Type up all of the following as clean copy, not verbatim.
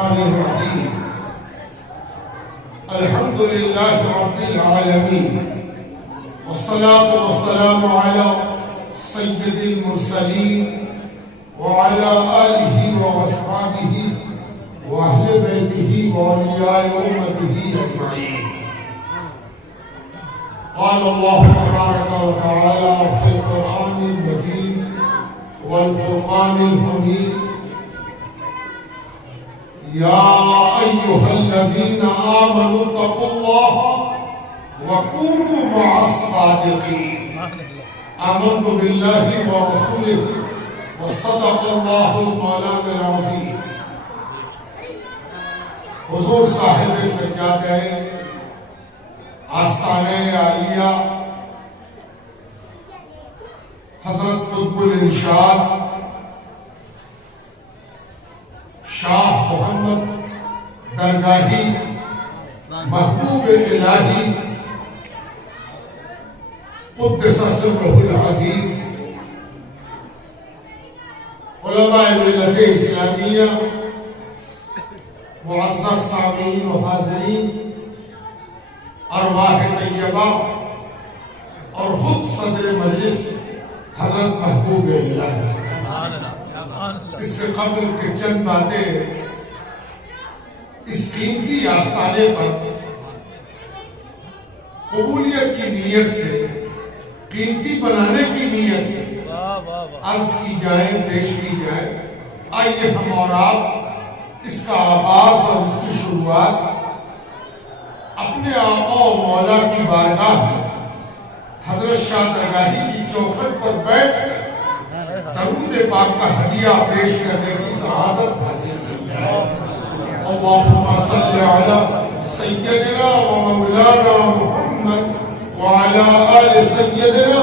الرحمن الرحيم الحمد لله رب العالمين والصلاة والسلام على سيد المرسلين وعلى آله وأصحابه وأهل بيته وأولياء أمته أجمعين. قال الله تبارك وتعالى في القرآن المجيد والفرقان الحميد: يا أيها الذين آمنوا اتقوا الله وكونوا مع الصادقين. آمنت بالله ورسوله وصدق الله المولانا العظيم. حضور صاحب سجادہ آستانہ عالیہ حضرت قطب الارشاد شاہ محمد درگاہی محبوب الہی قدس سرہ العزیز، علماء ملت اسلامیہ، معزز سامعین و حاضرین، ارواح طیبہ اور خود صدر مجلس حضرت محبوب الہی، اس سے قبل کہ چند باتیں اس قیمتی آستانے پر قبولیت کی نیت سے، قیمتی بنانے کی نیت سے عرض کی جائیں، پیش کی جائیں، آئیے ہم اور آپ اس کا آغاز اور اس کی شروعات اپنے آقا و مولا کی بارگاہ میں حضرت شاہ درگاہی کی چوکھٹ پر بیٹھ کر درود پاک کا ہدیہ پیش کرنے کی سعادت حاصل کی ہے۔ اللہم صلی علی سیدنا و مولانا محمد وعلی آل سیدنا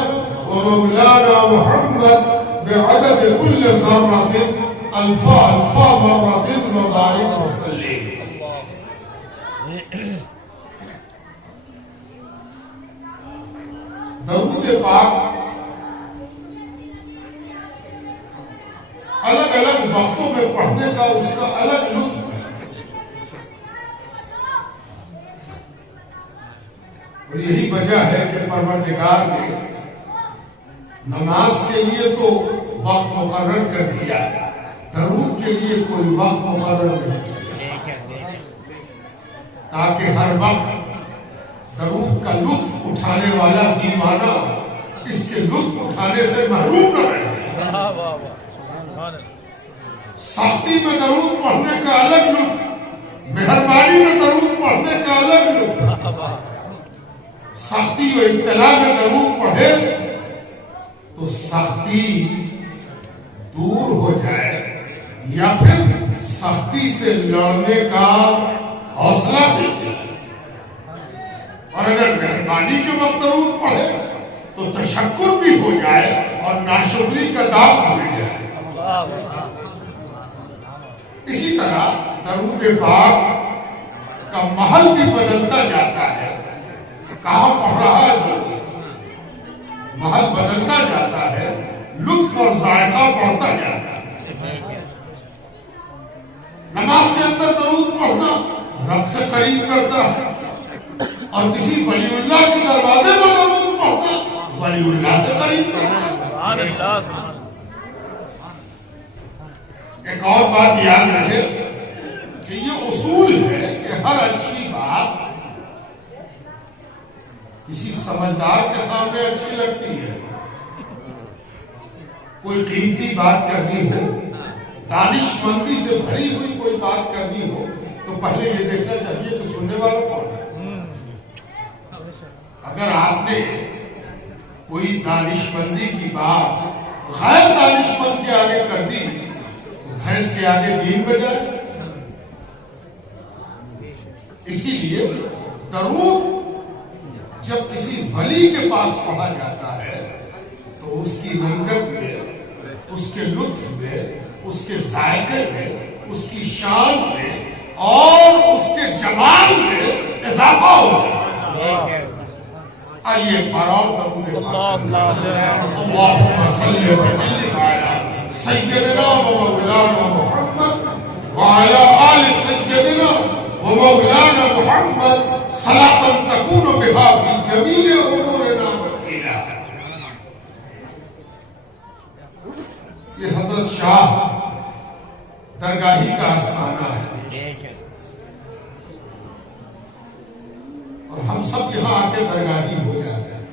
و مولانا محمد بعدد كل ذرة الفا مرة وبارك وسلم۔ درود پاک الگ الگ وقتوں میں پڑھنے کا اس کا الگ لطف ہے، اور یہی وجہ ہے کہ پروردگار نے نماز کے لیے تو وقت مقرر کر دیا، درود کے لیے کوئی وقت مقرر نہیں کیا، تاکہ ہر وقت درود کا لطف اٹھانے والا دیوانہ اس کے لطف اٹھانے سے محروم نہ رہے۔ سختی میں درود پڑھنے کا الگ لطف، مہربانی میں درود پڑھنے کا الگ لطف۔ سختی و ابتلا میں درود پڑھے تو سختی دور ہو جائے، یا پھر سختی سے لڑنے کا حوصلہ مل جائے، اور اگر مہربانی کے وقت درود پڑھے تو تشکر بھی ہو جائے اور ناشکری کا داغ بھول جائے۔ اسی طرح درود پاک کا محل بھی بدلتا جاتا ہے، کہاں پڑھ رہا ہے درود، محل بدلتا جاتا ہے، لطف اور ذائقہ بڑھتا جاتا ہے۔ نماز کے اندر درود پڑھنا رب سے قریب کرتا ہے، اور کسی ولی اللہ کے دروازے پر درود پڑھنا ولی اللہ سے قریب کرتا ہے۔ ایک اور بات یاد رہے کہ یہ اصول ہے کہ ہر اچھی بات کسی سمجھدار کے سامنے اچھی لگتی ہے۔ کوئی قیمتی بات کرنی ہو، دانش مندی سے بھری ہوئی کوئی بات کرنی ہو، تو پہلے یہ دیکھنا چاہیے کہ سننے والا کون ہے۔ اگر آپ نے کوئی دانش مندی کی بات غیر دانش مند کے آگے کر دی تو بھینس کے آگے دین بجائے۔ اسی لیے درود جب کسی ولی کے پاس پڑھا جاتا ہے تو اس کی رنگت میں، اس کے لطف میں، اس کے ذائقے میں، اس کی شان میں اور اس کے جمال میں اضافہ ہو جائے۔ آئیے برار درود پاک، اللہم صلی وسلم علی سیدنا و مولانا محمد وعلی آل سیدنا مولانا محمد صلاۃ تکون بہا فی جمیع امورنا وکیلا. یہ حضرت شاہ درگاہی کا آستانہ ہے اور ہم سب یہاں آ کے درگاہی ہو جاتے ہیں.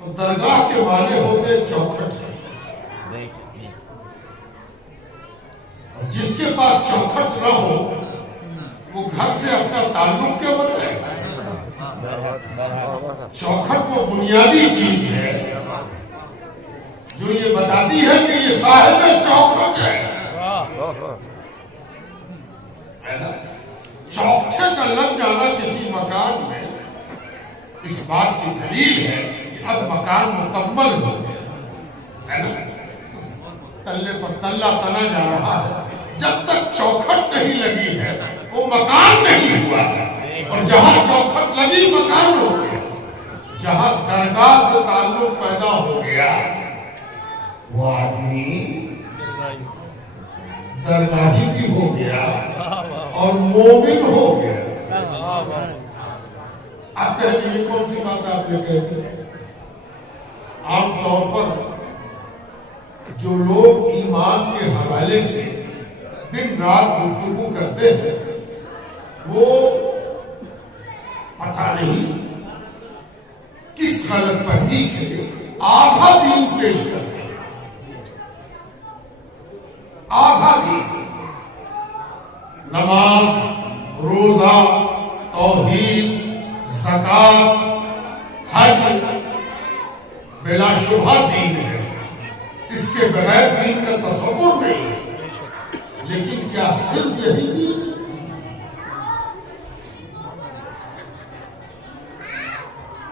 اور درگاہ کے معنی ہوتے چوکھٹ. اور جس کے پاس چوکھٹ نہ ہو وہ گھر سے اپنا تعلق کیا بتائے. چوکھٹ وہ بنیادی چیز ہے جو یہ بتاتی ہے کہ یہ صاحب چوکھٹ ہے. چوکھٹے کا لگ جانا کسی مکان میں اس بات کی دلیل ہے کہ اب مکان مکمل ہو گیا ہے نا. تلے پر تلا تنا جا رہا ہے. جب تک چوکھٹ نہیں لگی ہے وہ مکان نہیں ہوا ہے. اور جہاں چوکھٹ لگی مکان ہو گیا. جہاں درگاہ سے تعلق پیدا ہو گیا وہ آدمی درگاہی بھی ہو گیا اور مومن ہو گیا. آپ کہیں گے یہ کون سی بات آپ نے کہی. عام طور پر جو لوگ ایمان کے حوالے سے دن رات گفتگو کرتے ہیں وہ پتہ نہیں کس غلط فہمی سے آدھا دین پیش کرتے ہیں. آدھا دین نماز روزہ توحید زکات حج بلا شبہ دین ہے. اس کے بغیر دین کا تصور نہیں ہے. لیکن کیا صرف یہی دین؟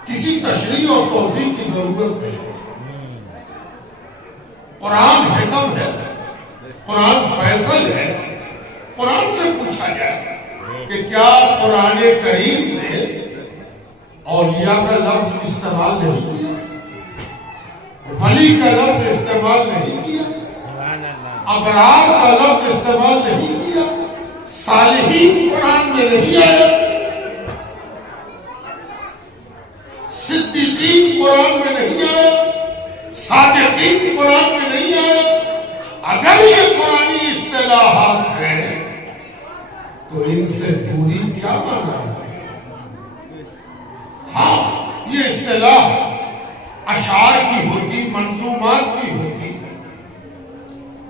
کسی تشریح اور توضیح کی ضرورت ہے. قرآن حکم ہے, قرآن فیصل ہے. قرآن سے پوچھا جائے کہ کیا قرآن کریم نے اولیاء کا لفظ استعمال نہیں کیا, ولی کا لفظ استعمال نہیں کیا, ابرار کا لفظ استعمال نہیں کیا, صالحین قرآن میں نہیں آیا, صدیقین قرآن میں نہیں آیا, صادقین قرآن میں نہیں آیا. اگر یہ قرآنی اصطلاحات ہیں تو ان سے دوری کیا مانا ہے. ہاں یہ اصطلاح اشعار کی ہوتی, منظومات کی ہوتی,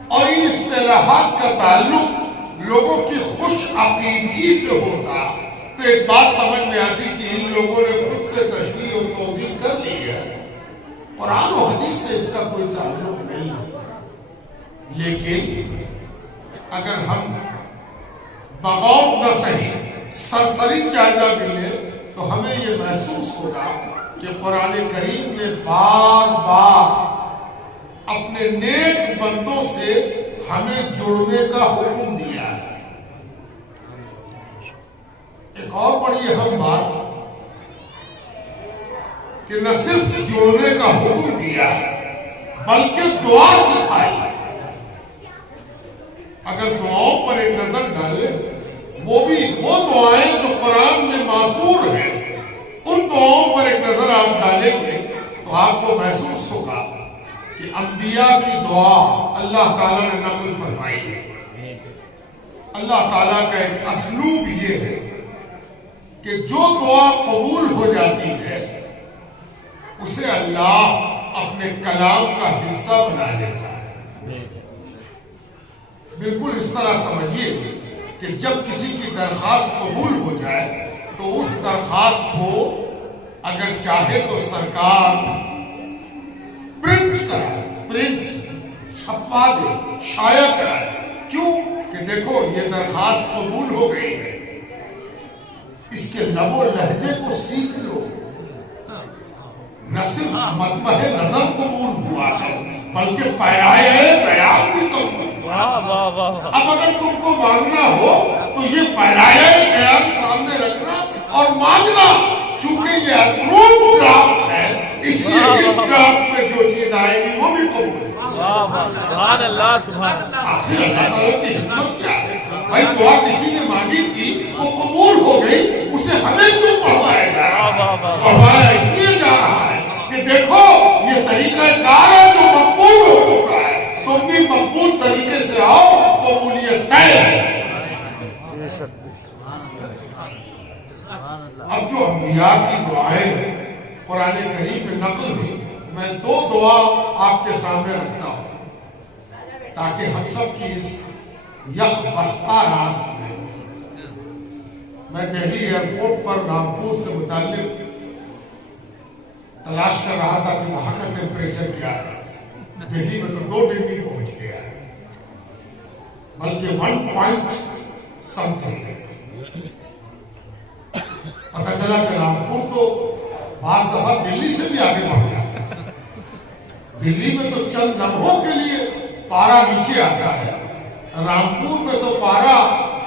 اور ان اصطلاحات کا تعلق لوگوں کی خوش عقیدگی سے ہوتا تو ایک بات سمجھ میں آتی کہ ان لوگوں نے خود سے تشریح اور توضیح کر لی ہے. قرآن و حدیث سے اس کا کوئی تعلق نہیں ہے. لیکن اگر ہم بغور نہ صحیح سرسری جائزہ بھی لیں تو ہمیں یہ محسوس ہوگا کہ قرآن کریم نے بار بار اپنے نیک بندوں سے ہمیں جڑنے کا حکم دیا ہے. ایک اور بڑی اہم بات کہ نہ صرف جڑنے کا حکم دیا بلکہ دعا سکھائی. اگر دعاؤں پر ایک نظر ڈالیں وہ دعائیں جو قرآن میں معصور ہیں ان دعاؤں پر ایک نظر آپ ڈالیں گے تو آپ کو محسوس ہوگا کہ انبیاء کی دعا اللہ تعالیٰ نے نقل فرمائی ہے. اللہ تعالیٰ کا ایک اسلوب یہ ہے کہ جو دعا قبول ہو جاتی ہے اسے اللہ اپنے کلام کا حصہ بنا لیتا ہے. بالکل اس طرح سمجھیے کہ جب کسی کی درخواست قبول ہو جائے تو اس درخواست کو اگر چاہے تو سرکار پرنٹ چھپوا دے, شائع کرائے. کیوں کہ دیکھو یہ درخواست قبول ہو گئی ہے, اس کے لب و لہجے کو سیکھ لو. نہ صرف مطمع نظر قبول ہوا ہے بلکہ پیرائے بیان بھی قبول ہوا. اب اگر تم کو مانگنا ہو تو یہ پیرائے بیان سامنے رکھنا اور مانگنا. چونکہ یہ اپروو ڈرافٹ ہے اس لیے اس ڈرافٹ میں جو چیز آئے گی وہ بھی قبول ہے. سبحان اللہ سبحان اللہ. آخر اللہ تعالیٰ کی حکمت کیا ہے؟ بھائی دعا کسی نے مانگی تھی وہ قبول ہو گئی، اسے ہمیں کیوں پڑھوایا جا رہا ہے؟ پڑھوایا اس لیے جا رہا ہے کہ دیکھو یہ طریقہ کار ہے جو مقبول ہو چکا ہے، تم بھی مقبول طریقے سے آؤ، قبولیت طے ہے. اب جو انبیاء کی دعائیں قرآن کریم میں نقل ہوئی، میں دو دعا آپ کے سامنے رکھتا ہوں تاکہ ہم سب کی اس یک بستہ راز میں. میں دہلی ایئرپورٹ پر رامپور سے متعلق تلاش کر رہا تھا کہ وہاں کا ٹیمپریچر کیا ہے. دہلی میں تو 2 ڈگری پہنچ گیا ہے، بلکہ 1 پوائنٹ سم تھنگ ہے. پتہ چلا کہ رامپور تو بعض دفعہ دلی سے بھی آگے بڑھ گیا. دلی میں تو چند لمحوں کے لیے پارا نیچے آتا ہے، رامپور میں تو پارا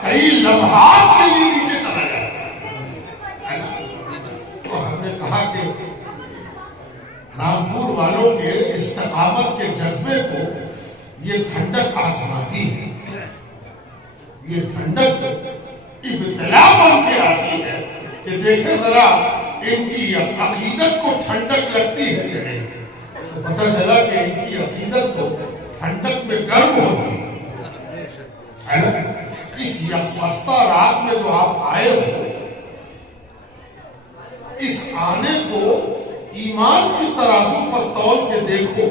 کئی لمحات کے لیے نیچے چلا جاتا ہے. تو ہم نے کہا کہ رامپور والوں کے استقامت کے جذبے کو یہ ٹھنڈک آزماتی ہے، یہ ٹھنڈک ابتلا بن کے آتی ہے کہ دیکھیں ذرا ان کی عقیدت کو ٹھنڈک لگتی ہے کہ نہیں. تو پتہ چلا کہ ان کی عقیدت کو ٹھنڈک میں گرم ہوتی ہے نا. اس یکبستہ رات میں جو آپ آئے ہو، اس آنے کو ایمان کی ترازو پر تول کے دیکھو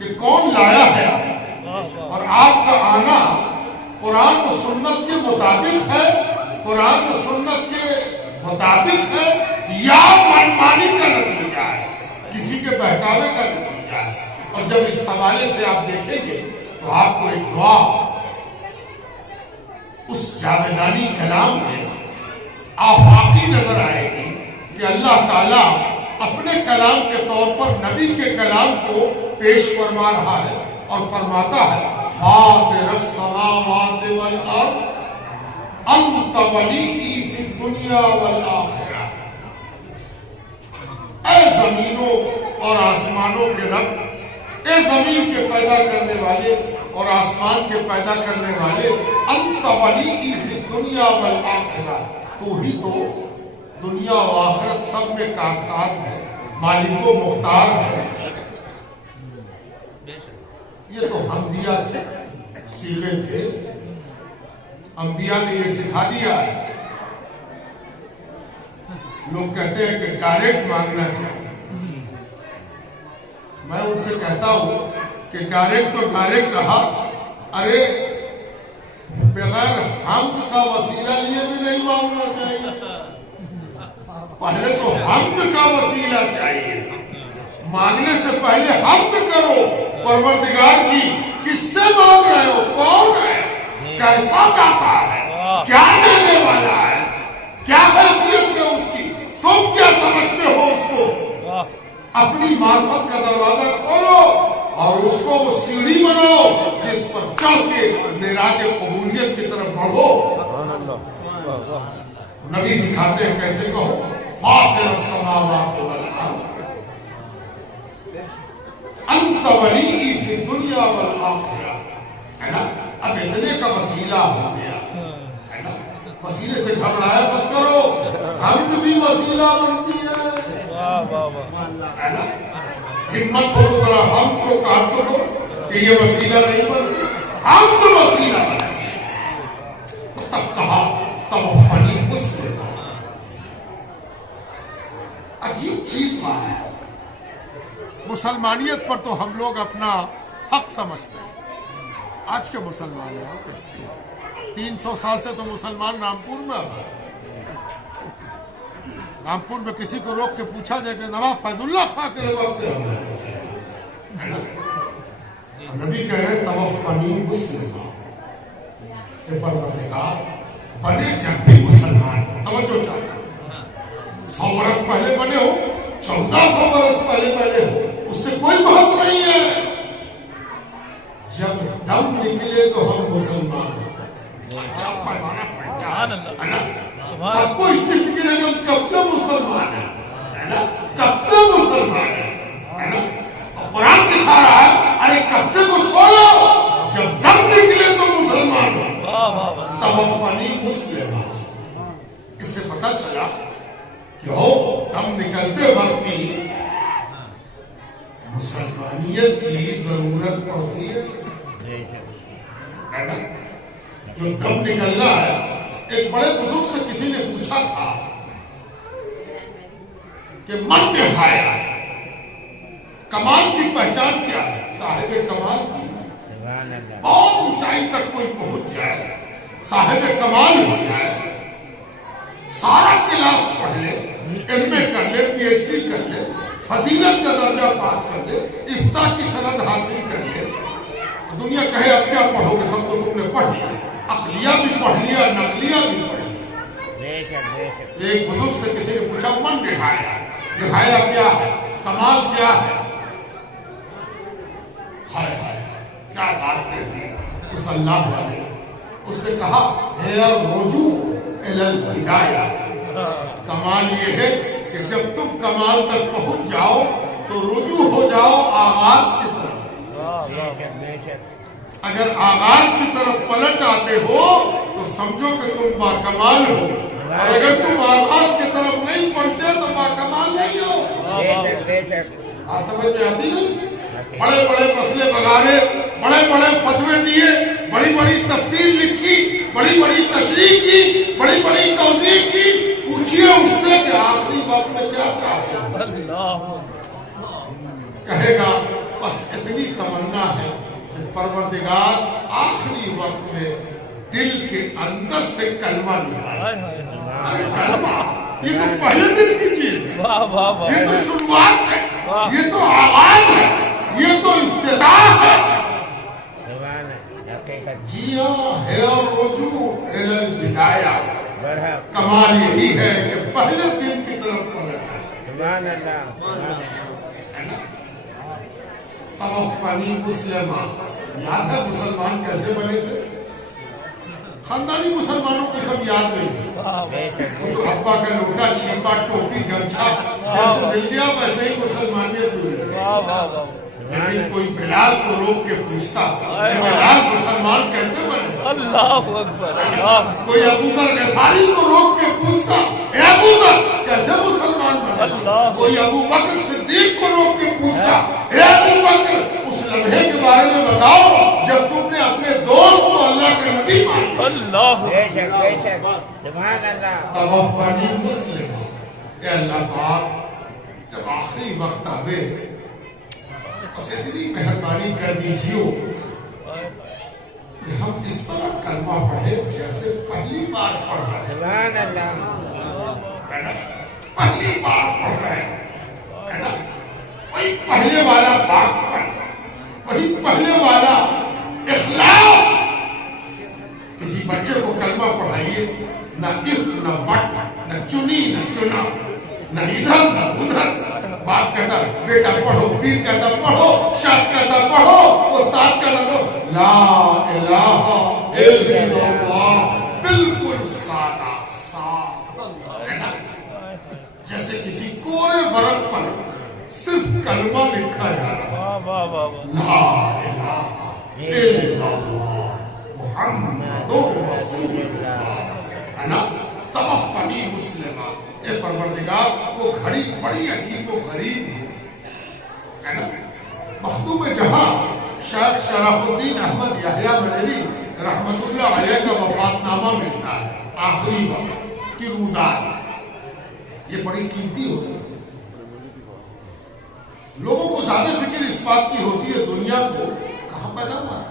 کہ کون لایا ہے، اور آپ کا آنا قرآن و سنت کے مطابق ہے، قرآن و سنت کے مطابق ہے یا منمانی کا نتیجہ ہے، کسی کے بہکاوے کا نتیجہ ہے. اور جب اس حوالے سے آپ دیکھیں گے تو آپ کو ایک دعا اس جاویدانی کلام میں آفاقی نظر آئے گی کہ اللہ تعالیٰ اپنے کلام کے طور پر نبی کے کلام کو پیش فرما رہا ہے اور فرماتا ہے فاطر السماوات والارض انت ولی فی الدنیا والآخرہ. اے زمینوں اور آسمانوں کے رب، اے زمین کے پیدا کرنے والے اور آسمان کے پیدا کرنے والے، انت ولی فی الدنیا والآخرہ، تو ہی تو دنیا و آخرت سب میں کارساز ہے، مالک و مختار ہے. یہ تو حمدیہ کے صیغے تھے، انبیاء نے یہ سکھا دیا ہے. لوگ کہتے ہیں کہ ڈائریکٹ مانگنا چاہیے. میں ان سے کہتا ہوں کہ ڈائریکٹ تو ڈائریکٹ رہا، ارے بغیر حمد کا وسیلہ لیے بھی نہیں مانگنا چاہیے. پہلے تو حمد کا وسیلہ چاہیے، مانگنے سے پہلے حمد کرو پروردگار کی. کس سے مانگ رہے ہو؟ کون ہے؟ کیسا داتا ہے؟ کیا دینے والا ہے؟ کیا حیثیت ہے اس کی؟ تم کیا سمجھتے ہو اس کو؟ اپنی معرفت کا دروازہ کھولو اور اس کو وہ سیڑھی بناؤ جس پر چڑھ کے معراج قبولیت کی طرف بڑھو. نبی سکھاتے ہیں کیسے کہو فاطر السماوات والارض انت ولی فی الدنیا والآخرہ، ہے نا. اب اتنے کا وسیلہ ہو گیا ہے نا. وسیلے سے گھبرایا مت کرو، حمد بھی وسیلہ بنتی ہے ہے نا. ہمت ہو تو ذرا حمد کو کاٹ تو دو کہ یہ وسیلہ نہیں بنتی، حمد وسیلہ بنتی ہے. تب کہا توفنی مسلم. عجیب چیز بات ہے، مسلمانیت پر تو ہم لوگ اپنا حق سمجھتے ہیں. آج کے مسلمان ہیں، 300 سال سے تو مسلمان رامپور میں آئے. رامپور میں کسی کو روک کے پوچھا جائے کہ نواب فیض اللہ خان کے وقت سے نبی کہہ رہے توفنی مسلم، کہ پروردگار بنے جب بھی مسلمان توجہ چاہتا. 100 برس پہلے بنے ہو، 1400 برس پہلے ہو، اس سے کوئی بحث نہیں ہے. جب دم نکلے تو ہم مسلمان ہیں. سب کو اس کی فکر ہے کہ کب سے مسلمان ہے نا، کب سے مسلمان ہے نا. قرآن سکھا رہا ہے ارے قبضے کو چھوڑو، جب دم نکلے تو مسلمان ہو۔ توفنی مسلمہ، اس سے پتہ چلا کہ ہو دم نکلتے وقت بھی مسلمانیت کی ضرورت پڑتی ہے نا؟ جو دم نکلنا ہے، ایک بڑے بزرگ سے کسی نے پوچھا تھا کہ من نہایا کمال کی پہچان کیا ہے؟ صاحب کمال کی بہت اونچائی تک کوئی پہنچ جائے، صاحب کمال ہو جائے، سارا کلاس پڑھ لے، ایم اے کر لے، پی ایچ ڈی کر لے، فضیلت کا درجہ پاس کر لے، افتاء کی سند حاصل کر لے، دنیا کہے اب کیا پڑھو گے، سب تو تم نے پڑھ لیا، عقلیہ بھی پڑھ لیا، نقلیہ بھی پڑھ لیا۔ ایک بزرگ سے کسی نے پوچھا من نہایا، نہایا کیا ہے، کمال کیا ہے؟ ہائے ہائے کیا بات کہہ دی اس اللہ والے، اس نے کہا ہے رجوع الی البدایہ، کمال یہ ہے کہ جب تم کمال تک پہنچ جاؤ تو رجوع ہو جاؤ آغاز کی طرف۔ اگر آغاز کی طرف پلٹ آتے ہو تو سمجھو کہ تم باکمال ہو، اور اگر تم آغاز کی طرف نہیں پلٹے تو باکمال نہیں ہو۔ آپ سمجھ میں آتی نہیں؟ بڑے بڑے مسئلے بغارے، بڑے بڑے فتوے دیے، بڑی بڑی تفسیر لکھی، بڑی بڑی تشریح کی، بڑی بڑی توضیح کی، پوچھئے اس سے کہ آخری وقت میں کیا چاہتے ہیں؟ کہے گا بس اتنی تمنا ہے کہ پروردگار آخری وقت میں دل کے اندر سے کلمہ نکالے۔ ارے کلمہ یہ تو پہلے دن کی چیز ہے، یہ تو شروعات ہے، یہ تو آغاز ہے، یہ تو افتتاح ہے۔ جی ہاں، ہے اور رجوع الی البدایہ، کمال یہی ہے کہ پہلے دن کی طرف پلٹ ہے۔ توفنی مسلمہ، یاد ہے مسلمان کیسے بنے تھے؟ خاندانی مسلمانوں کو سب یاد نہیں، وہ تو ابا کا لوٹا چھیپا ٹوپی گمچھا جیسے مل گیا ویسے ہی مسلمانیت ہوئی۔ لیکن کوئی بلال کو روک کے پوچھتا بلال مسلمان کیسے بنے؟ اللہ اکبر۔ کوئی ابو ذر غفاری کو روک کے پوچھتا اے ابو ذر کیسے مسلمان بنے؟ کوئی ابو بکر صدیق کو روک کے پوچھتا اے ابو بکر اس لمحے کے بارے میں بتاؤ جب تم نے اپنے دوست کو اللہ کا نبی مانا۔ اللہ توفنی مسلم، اے اللہ پاک جب آخری وقت آوے بس اتنی مہربانی کر دیجیے کہ ہم اس طرح کلمہ پڑھے جیسے پہلی بار پڑھ رہے ہیں، پہلی بار پڑھ رہے ہیں، وہی پہلے والا بات پڑھ، وہی پہلے والا اخلاص۔ کسی بچے کو کلمہ پڑھائیے، نہ اف نہ بٹ، نہ چنی نہ چنا، نہ ادھر نہ ادھر، باپ کہتا بیٹا پڑھو، پیر کہتا پڑھو، شاہ کہتا پڑھو، استاد کہتا پڑھو، لا الہ الا اللہ، بالکل سادہ صاف ہے نا، جیسے کسی کوڑے ورق پر صرف کلمہ لکھا جا رہا ہے، لا الہ الا اللہ محمد رسول اللہ، ہے نا۔ توفنی مسلمہ، اے پروردگار وہ گھڑی بڑی عجیب و غریب ہے نا۔ مخدوم جہاں شیخ شرف الدین احمد یحییٰ مدنی رحمت اللہ علیہ کا وفات نامہ ملتا ہے، آخری وقت کی روداد، یہ بڑی قیمتی ہوتی ہے۔ لوگوں کو زیادہ فکر اس بات کی ہوتی ہے دنیا کو کہاں پیدا ہوا ہے،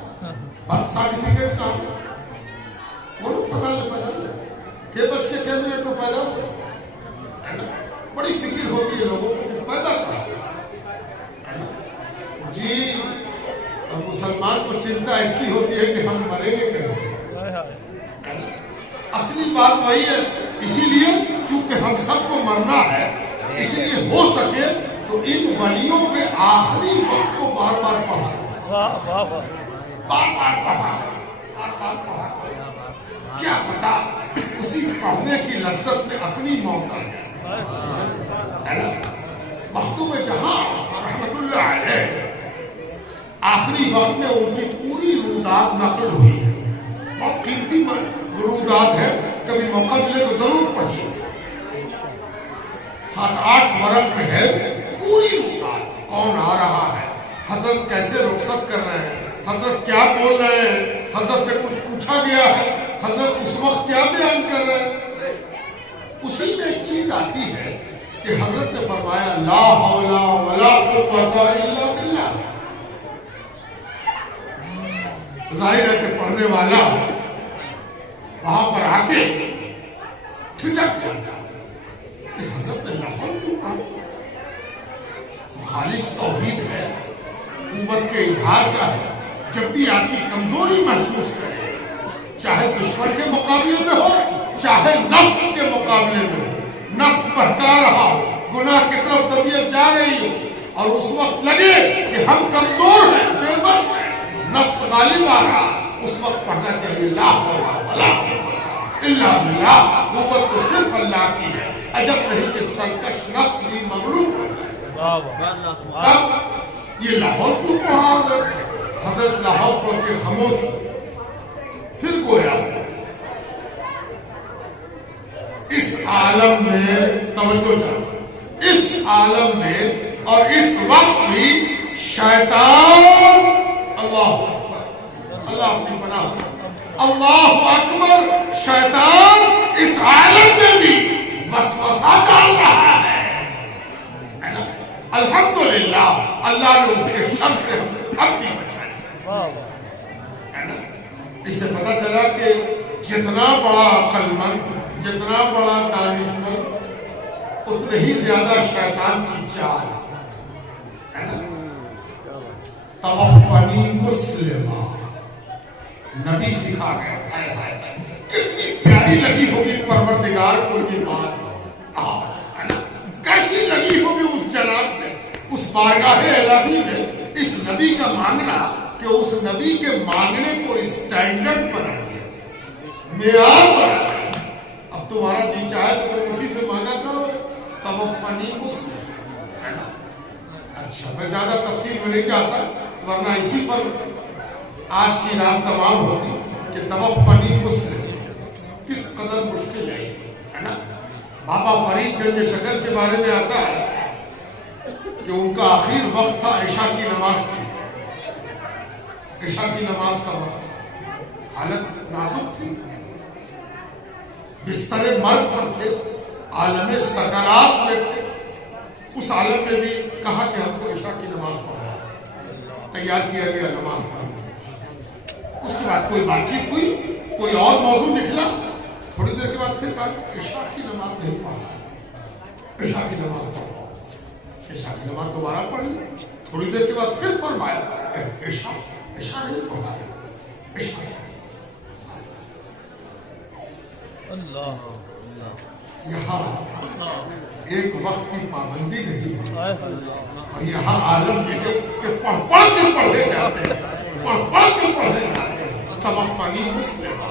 برتھ سرٹیفکیٹ کہاں ہے، کون اسپتال میں پیدا ہوا ہے، کہ بچ کے کیا منٹ میں پیدا ہوا ہے نا۔ بڑی فکر ہوتی ہے لوگوں کو کہ پیدا کہاں ہے نا۔ جی مسلمان کو چنتا اس کی ہوتی ہے کہ ہم مریں گے کیسے، اصلی بات وہی ہے۔ اسی لیے چونکہ ہم سب کو مرنا ہے، اسی لیے ہو سکے تو ان ولیوں کے آخری وقت کو بار بار پڑھا، بار بار پڑھا، بار بار پڑھا، کیا پتا اسی پڑھنے کی لذت میں اپنی موت آ جائے۔ مخدوم جہاں رحمت اللہ علیہ آخری وقت میں ان کی پوری رودات نقل ہوئی ہے، بہت قیمتی رودات ہے، کبھی موقع ملے تو ضرور پڑھیے، 7-8 ورق میں ہے پوری رودات، کون آ رہا ہے، حضرت کیسے رخصت کر رہے ہیں، حضرت کیا بول رہے ہیں، حضرت سے کچھ پوچھا گیا ہے، حضرت اس وقت کیا بیان کر رہے ہیں۔ اسی میں ایک چیز آتی ہے کہ حضرت نے فرمایا لا حول ولا قوت الا باللہ۔ ظاہر ہے کہ پڑھنے والا وہاں پر آ کے ٹھٹک جاتا کہ حضرت نے لاہور کیوں کہا؟ خالص توحید ہے، قوت کے اظہار کا ہے۔ جب بھی آدمی کمزوری محسوس کرے، چاہے دشمن کے مقابلے میں ہو، چاہے نفس کے مقابلے میں ہو، نفس بہکا رہا ہو، گناہ کی طرف طبیعت جا رہی ہو، اور اس وقت لگے کہ ہم کمزور ہیں، بے بس ہیں، نفس غالب آ رہا، اس وقت پڑھنا چاہیے لا حول ولا قوت الا باللہ۔ قوت تو صرف اللہ کی ہے، عجب نہیں کہ سرکش نفس بھی مغلوب ہو جائے۔ تب یہ لاہور کیوں پڑھا؟ حضرت لاہور پڑھ کے خاموش، پھر گویا اس عالم میں توجہ جانا، اس عالم میں اور اس وقت بھی شیطان، اللہ اکبر، اللہ اپنی پناہ، اللہ اکبر، شیطان اس عالم میں بھی وسوسہ ڈال رہا ہے نا؟ الحمدللہ اللہ نے اس کے شر سے اب بھی بچایا ہے نا؟ اس سے پتہ چلا کہ جتنا بڑا عقل مند، جتنا بڑا دانشور، اتنے ہی زیادہ شیطان کی چال ہے نا؟ توفنی مسلمہ، نبی سکھا گیا، کتنی پیاری لگی ہوگی پروردگار کو یہ بات، ہے نا؟ کیسی لگی ہوگی اس جناب میں، اس بارگاہ الہی میں، اس نبی کا مانگنا، کہ اس نبی کے مانگنے کو اسٹینڈرڈ بنا دیا، معیار بنا دیا۔ اب تمہارا جی چاہے تو تم اسی سے مانگا کرو، توفنی مسلم، ہے نا؟ اچھا، میں زیادہ تفصیل میں نہیں جاتا، ورنہ اسی پر آج کی رات تمام ہوتی کہ توفنی مسلم کس قدر مشکل ہے نا؟ بابا فرید گنج شکر کے بارے میں آتا ہے کہ ان کا آخر وقت تھا عشاء کی نماز کی، عشاء کی نماز کا وقت تھا، حالت نازک تھی، بستر مرگ پر تھے، عالم سکرات میں تھے، اس عالم میں بھی کہا کہ ہم کو عشاء کی نماز پڑھا، تیار کیا گیا، نماز پڑھی۔ اس کے بعد کوئی بات چیت ہوئی، کوئی اور موضوع نکلا، تھوڑی دیر کے بعد پھر کہا عشاء کی نماز نہیں پڑھا، عشاء کی نماز پڑھا، عشاء کی نماز دوبارہ پڑھ لی، تھوڑی دیر کے بعد پھر فرمایا عشاء نہیں پڑھا، عشاء یہاں ایک وقت کی پابندی نہیں ہے، اور یہاں عالم یہ ہے کہ پڑھ کے پڑھے جاتے ہیں، پڑھ کے پڑھے جاتے ہیں۔ توفنی مسلم،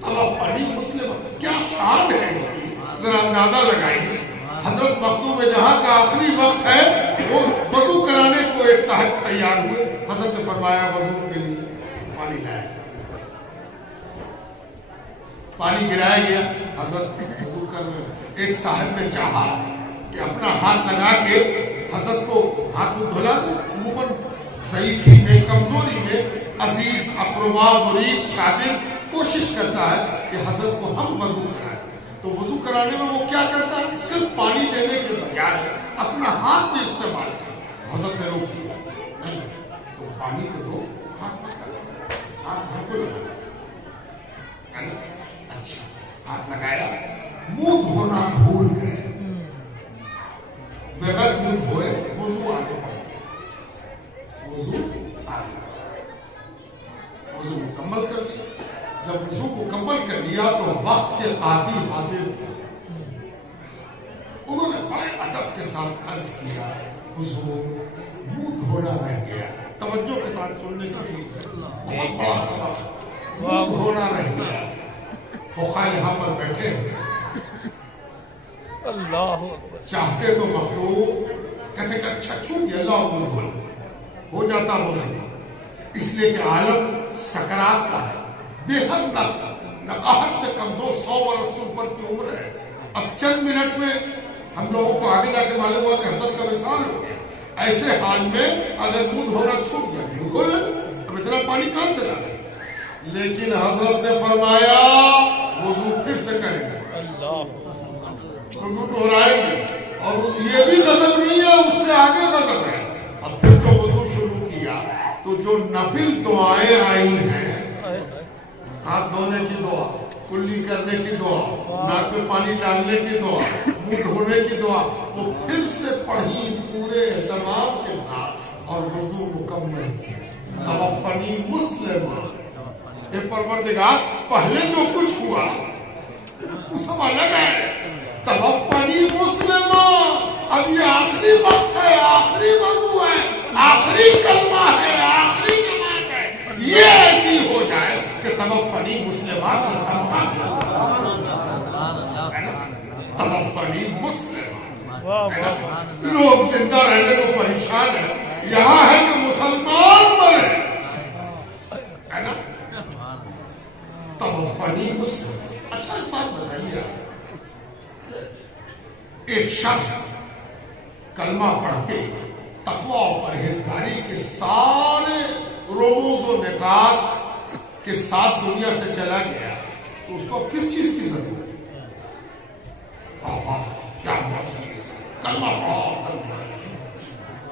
توفنی مسلم، کیا شان ہے اس کی، ذرا اندازہ لگائیے۔ حضرت مختوم جہاں کا آخری وقت ہے، وہ وضو کرانے کو ایک صاحب تیار ہوئے، حضرت نے فرمایا وضو کے لیے پانی لایا، پانی گرایا گیا، حضرت وضو کر رہے، ایک صاحب نے چاہا کہ اپنا ہاتھ لگا کے حضرت کو ہاتھ کو دھلا دے، عموماً ضعیفی میں، کمزوری میں عزیز اقربا مرید شاگرد کوشش کرتا ہے کہ حضرت کو ہم وضو کرائیں، تو وضو کرانے میں وہ کیا کرتا ہے، صرف پانی دینے کے بجائے اپنا ہاتھ بھی استعمال کرتا۔ حضرت نے روک دیا، نہیں تو پانی کو دو، ہاتھ مت کرو، ہاتھ گھر کو لگانا ہے نا؟ اچھا، ہاتھ لگایا، منہ دھونا بھول گئے، بغیر منہ دھوئے وضو آگے بڑھ گیا، وضو آگے بڑھ گیا، وضو مکمل کر لیا۔ جب وضو مکمل کر لیا تو وقت کے قاضی حاضر تھے، انہوں نے بڑے ادب کے ساتھ عرض کیا، حضور منہ دھونا رہ گیا، توجہ کے ساتھ سننے کا بہت بڑا سبق، منہ دھونا رہ گیا۔ فقہاء یہاں پر بیٹھے، اللہ چاہتے تو مخلوق کہتے کہ اچھا چھوٹ گیا، اللہ منہ دھو لو، ہو جاتا وہ نہیں، اس لیے کہ عالم سکرات کا ہے، بے حد نقاہت سے کمزور، 100 برس سے اوپر کی عمر ہے. اب چند منٹ میں ہم لوگوں کو آگے جا کے معلوم ہوا کہ حضرت کا وصال ہو گیا. ایسے حال میں اگر منہ دھونا چھوٹ گیا منہ دھو لیں، اب اتنا پانی کہاں سے لا لیں؟ لیکن حضرت نے فرمایا وضو پھر سے کریں گے، وضو دہرائیں گے. اور یہ بھی غضب نہیں ہے، اس سے آگے غضب ہے. اب پھر تو وضو شروع کیا تو جو نفل دعائیں آئی ہیں، ہاتھ دھونے کی دعا، کلی کرنے کی دعا، ناک میں پانی ڈالنے کی دعا، منہ دھونے کی دعا، وہ پھر سے پڑھی پورے اہتمام کے ساتھ اور وضو مکمل کیا. توفنی مسلمان. اے پروردگار پہلے جو کچھ ہوا وہ سب الگ ہے. توفنی مسلمان. اب یہ آخری وقت ہے، آخری وضو ہے، آخری کلمہ ہے، آخری نماز ہے، یہ ایسی ہو جائے کہ توفنی مسلمان. توفنی مسلمان. لوگ زندہ رہنے کو پریشان ہیں، یہاں ہے کہ مسلمان مرے، ہے نا. توفنی مسلمان. اچھا ایک بات بتائیے، ایک شخص کلمہ پڑھ کے تقویٰ اور پرہیزگاری کے سارے رموز و نکات کے ساتھ دنیا سے چلا گیا تو اس کو کس چیز کی ضرورت ہے؟ کیا کلمہ پڑھو،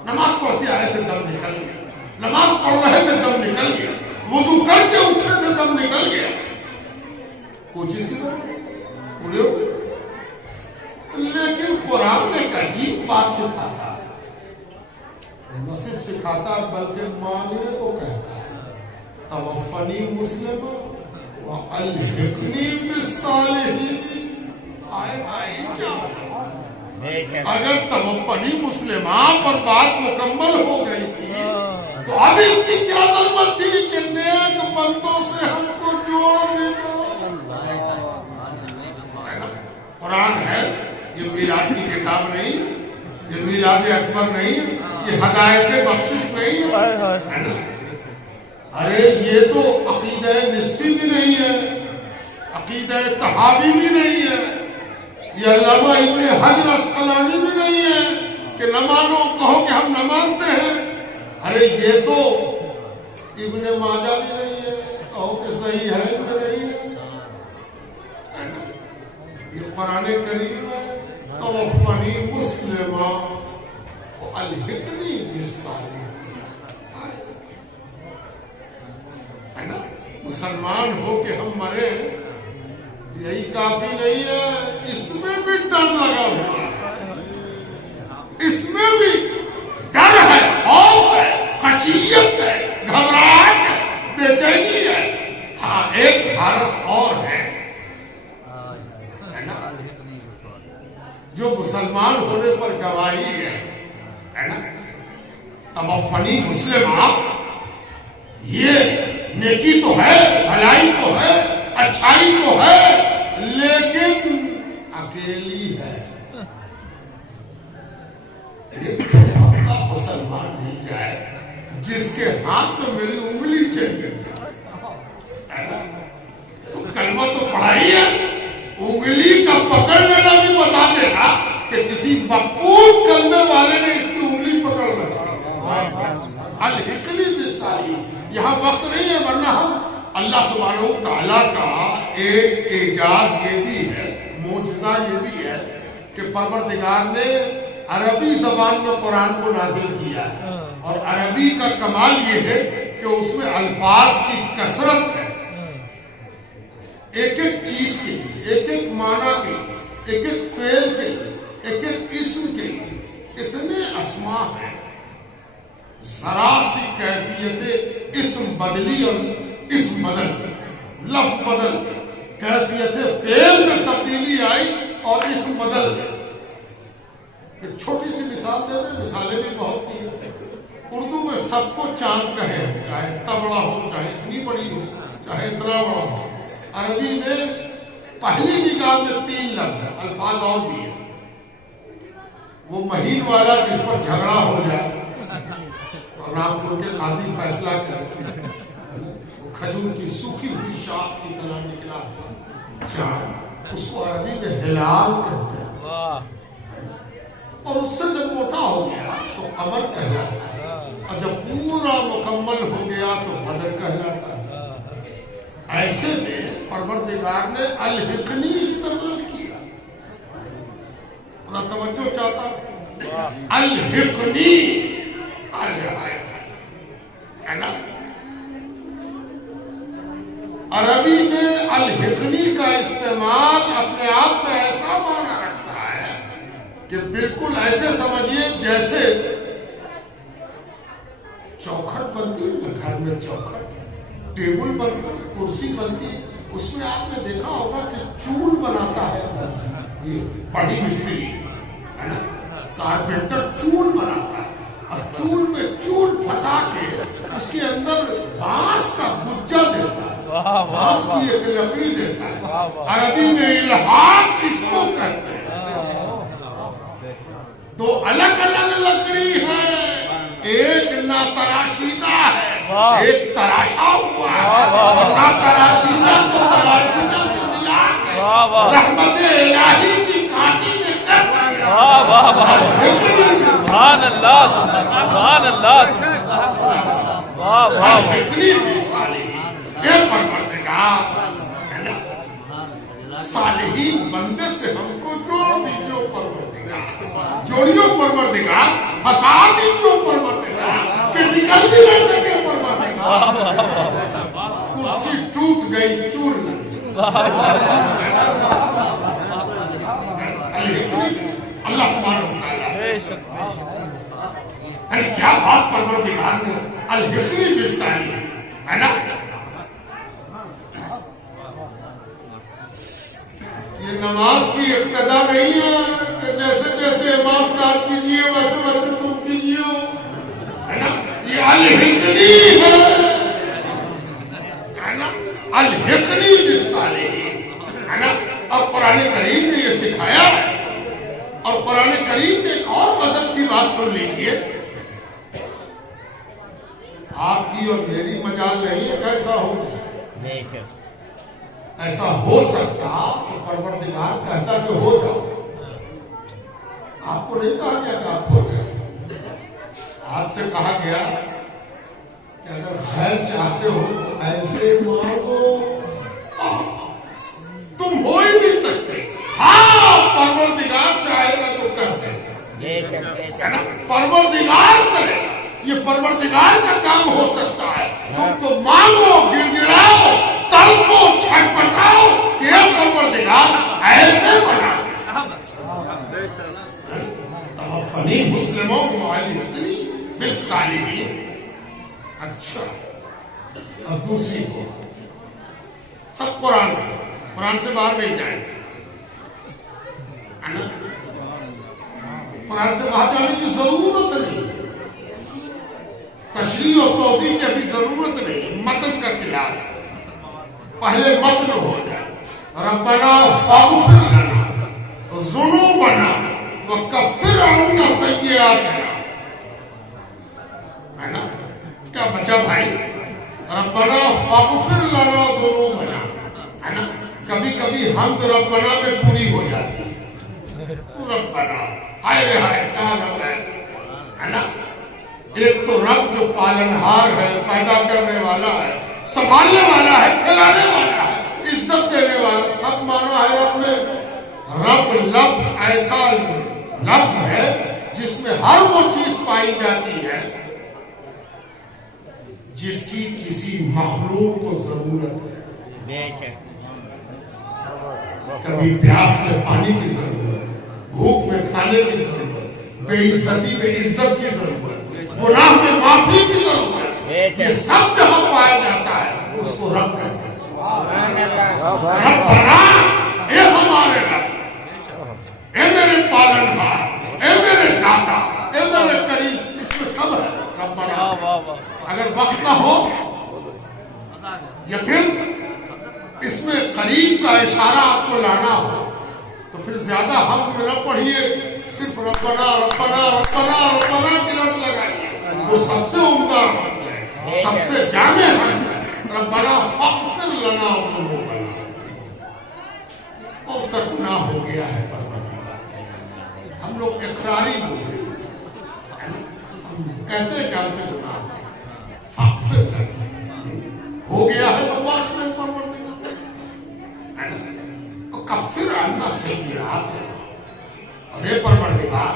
نماز پڑھتے آئے تھے دم نکل گیا، نماز پڑھ رہے تھے دم نکل گیا، وضو کر کے اٹھے تھے دم نکل گیا. کوئی چیز کی ضرورت پورے ہو گئے. لیکن قرآن ایک عجیب بات سکھاتا ہے، نہ صرف سکھاتا بلکہ مانگنے کو کہتا ہے. توفنی مسلم والحقنی بالصالحین. اگر توفنی مسلمان پر بات مکمل ہو گئی تھی تو اب اس کی کیا ضرورت تھی کہ نیک بندوں سے ہم کو جوڑ دینا. قرآن ہے، یہ میلاد کی کتاب نہیں، یہ میلاد اکبر نہیں، یہ ہدایت بخشش نہیں ہے. ارے یہ تو عقیدہ نسبی بھی نہیں ہے، عقیدہ تحابی بھی نہیں ہے، یہ علامہ ابن حجر اسقلانی بھی نہیں ہے کہ نہ مانو کہو کہ ہم نہ مانتے ہیں. ارے یہ تو ابن ماجہ بھی نہیں ہے، کہو کہ صحیح ہے کہ نہیں ہے. یہ قرآن کریم ہے. توفنی مسلما والحقنی بالصالحین. ہے نا، مسلمان ہو کہ ہم مرے یہی کافی نہیں ہے، اس میں بھی ڈر لگا ہوا ہے، اس میں بھی ڈر ہے، خوف ہے، خشیت ہے، گھبراہٹ ہے، بے چینی ہے. ہاں ایک دھارس اور ہے نا، جو مسلمان ہونے پر گواہی ہے نا. توفنی مسلمہ، یہ نیکی تو ہے، بھلائی تو ہے، اچھائی تو ہے، لیکن اکیلی ہے. مسلمان نہیں جائے جس کے ہاتھ میں میری انگلی چلی گئی. تو کلمہ تو پڑھائی ہے، انگلی کا پکڑ لینا بھی بتا دینا کہ کسی مقبول کرنے والے نے اس کی انگلی پکڑ لگا. الحقنی بالصالحین. یہاں وقت نہیں ہے، ورنہ ہم اللہ سبحانہ وتعالیٰ کا ایک اعجاز یہ بھی ہے، معجزہ یہ بھی ہے کہ پروردگار نے عربی زبان میں قرآن کو نازل کیا ہے. اور عربی کا کمال یہ ہے کہ اس میں الفاظ کی کثرت ہے، ایک ایک چیز کے لیے، ایک ایک معنی کے لیے، ایک ایک فعل کے لیے، ایک ایک اسم کے لیے اتنے اسماء ہیں. ذرا سی کیفیت اسم بدلی اور اسم بدل گئی، لفظ بدل گئی، کیفیت فعل میں تبدیلی آئی اور اسم بدل گئے. ایک چھوٹی سی مثال دے دیں، مثالیں بھی بہت سی ہیں. اردو میں سب کو چاند کہے، چاہے اتنا بڑا ہو، چاہے اتنی بڑی ہو، چاہے اتنا بڑا ہو. عربی میں پہلی نگاہ میں 3 لفظ ہیں، الفاظ اور بھی ہیں. وہ مہین والا جس پر جھگڑا ہو جائے، اور آپ کو کے قاضی فیصلہ کرے. کھجور کی سوکھی ہوئی شاخ کی طرح نکلا چاند، اس کو عربی میں ہلال کہتے ہیں، اور اس سے جب موٹا ہو گیا تو قمر کہلاتا ہے، اور جب پورا مکمل ہو گیا تو بدر کہلاتا ہے. ایسے میں پروردگار نے الحقنی استعمال کیا. اپنا توجہ چاہتا الحقنی ہے نا. عربی میں الحقنی کا استعمال اپنے آپ میں ایسا معنی رکھتا ہے کہ بالکل ایسے سمجھیے جیسے چوکھٹ بنتی ہے گھر میں، چوکھٹ ٹیبل بنتا، کرسی بنتی، اس میں آپ نے دیکھا ہوگا کہ چول بناتا ہے درزی، یہ بڑی مستری ہے نا، کارپینٹر چول بناتا ہے، اور چول میں چول پھنسا کے اس کے اندر بانس کا گجا دیتا ہے، بانس کی ایک لکڑی دیتا ہے. عربی میں الحاق اس کو کہتے ہیں. دو الگ الگ لکڑی ہے، ایک نا تراشیدہ ہے، ایک تراشا ہوا ہے. نا تراشیدہ کو تراشیدہ سے ملا کے رحمت الہی کی کانٹی میں کر دیا. سبحان اللہ سبحان اللہ. واہ واہ اتنی مثالیں یہ پروردگار صالحین بندے سے ہم کو جوڑ دیجیے پروردگار، جوڑیو پروردگار، پھنسا دیجیے پروردگار کہ نکل بھی نہ سکے پروردگار. کرسی ٹوٹ گئی چور نہیں. اللہ سبحانہ وتعالی کیا بات پروردگار نے الحقنی بالصالحین ہے نا. یہ نماز کی اقتدا نہیں ہے کہ جیسے جیسے امام صاحب کیجیے ویسے ویسے تم کیجیے ہے نا. یہ الحقنی ہے نا، الحقنی بالصالحین ہے نا. اور قرآن کریم نے یہ سکھایا ہے. اور قرآن کریم نے ایک اور غضب کی بات سن لیجیے. آپ کی اور میری مجال نہیں ہے کیسا ہو، ایسا ہو سکتا کہ پروردگار کہتا کہ ہو جاؤ. آپ کو نہیں کہا گیا کہ آپ ہو جائے، آپ سے کہا گیا کہ اگر خیر چاہتے ہو تو ایسے مانگو. تم ہو ہی نہیں سکتے. ہاں پروردگار چاہے گا تو کرتے ہیں، پروردگار کرے گا. یہ پروردگار کا کام ہو سکتا ہے. تم تو مانگو، گر گراؤ، تڑپو، چھٹپٹاؤ کہ یہ پروردگار ایسے بنا دے. توفنی مسلموں معلمنی بالصالحین. اچھا، اور دوسری کو سب قرآن سے باہر نہیں جائیں گے. قرآن سے باہر جانے کی ضرورت نہیں، تشریح و توضیح کی ابھی ضرورت نہیں. متن کا کلاس پہلے متن ہو جائے. ربنا فاغفر لنا ذنوبنا وکفر عنا سیئاتنا ہے نا. کیا بچا بھائی؟ ربنا فاغفر لنا ذنوبنا ہے نا. کبھی کبھی حمد ربنا میں پوری ہو جاتی ہے. ربنا ہائے ہائے کیا رب ہے نا. ایک تو رب جو پالنہار ہے، پیدا کرنے والا ہے، سنبھالنے والا ہے، کھلانے والا ہے، عزت دینے والا، سب مانا ہے رب نے. رب لفظ ایسا لفظ ہے جس میں ہر وہ چیز پائی جاتی ہے جس کی کسی مخلوق کو ضرورت ہے. کبھی پیاس میں پانی کی ضرورت، بھوک میں کھانے کی ضرورت، بے عزتی میں عزت کی ضرورت، گناہ میں معافی کی ضرورت. یہ سب جہاں پایا جاتا ہے اس کو رب کہتے ہیں. ربنا، اے ہمارے رب، اے میرے پالنہار، اے میرے داتا، اے میرے کریم. اس میں سب ہے ربنا. اگر وقت نہ ہو یا پھر اس میں قریب کا اشارہ آپ کو لانا ہو تو پھر زیادہ حمد میں نہ پڑھیے، صرف ربنا ربنا ربنا ربنا کی رٹ لگائیے. وہ سب سے عمدہ حمد ہے، سب سے جامع حمد ہے۔ ربنا فاغفر لنا ذنوبنا، بہت سا گناہ ہو گیا ہے پروردگار، ہم لوگ اقراری بولتے ہم کہتے ہیں کہ ہم سے گناہ فاغفر لنا ہو گیا ہے تو بخش دے پروردگار، کفر عنا سیئاتنا، ارے پروردگار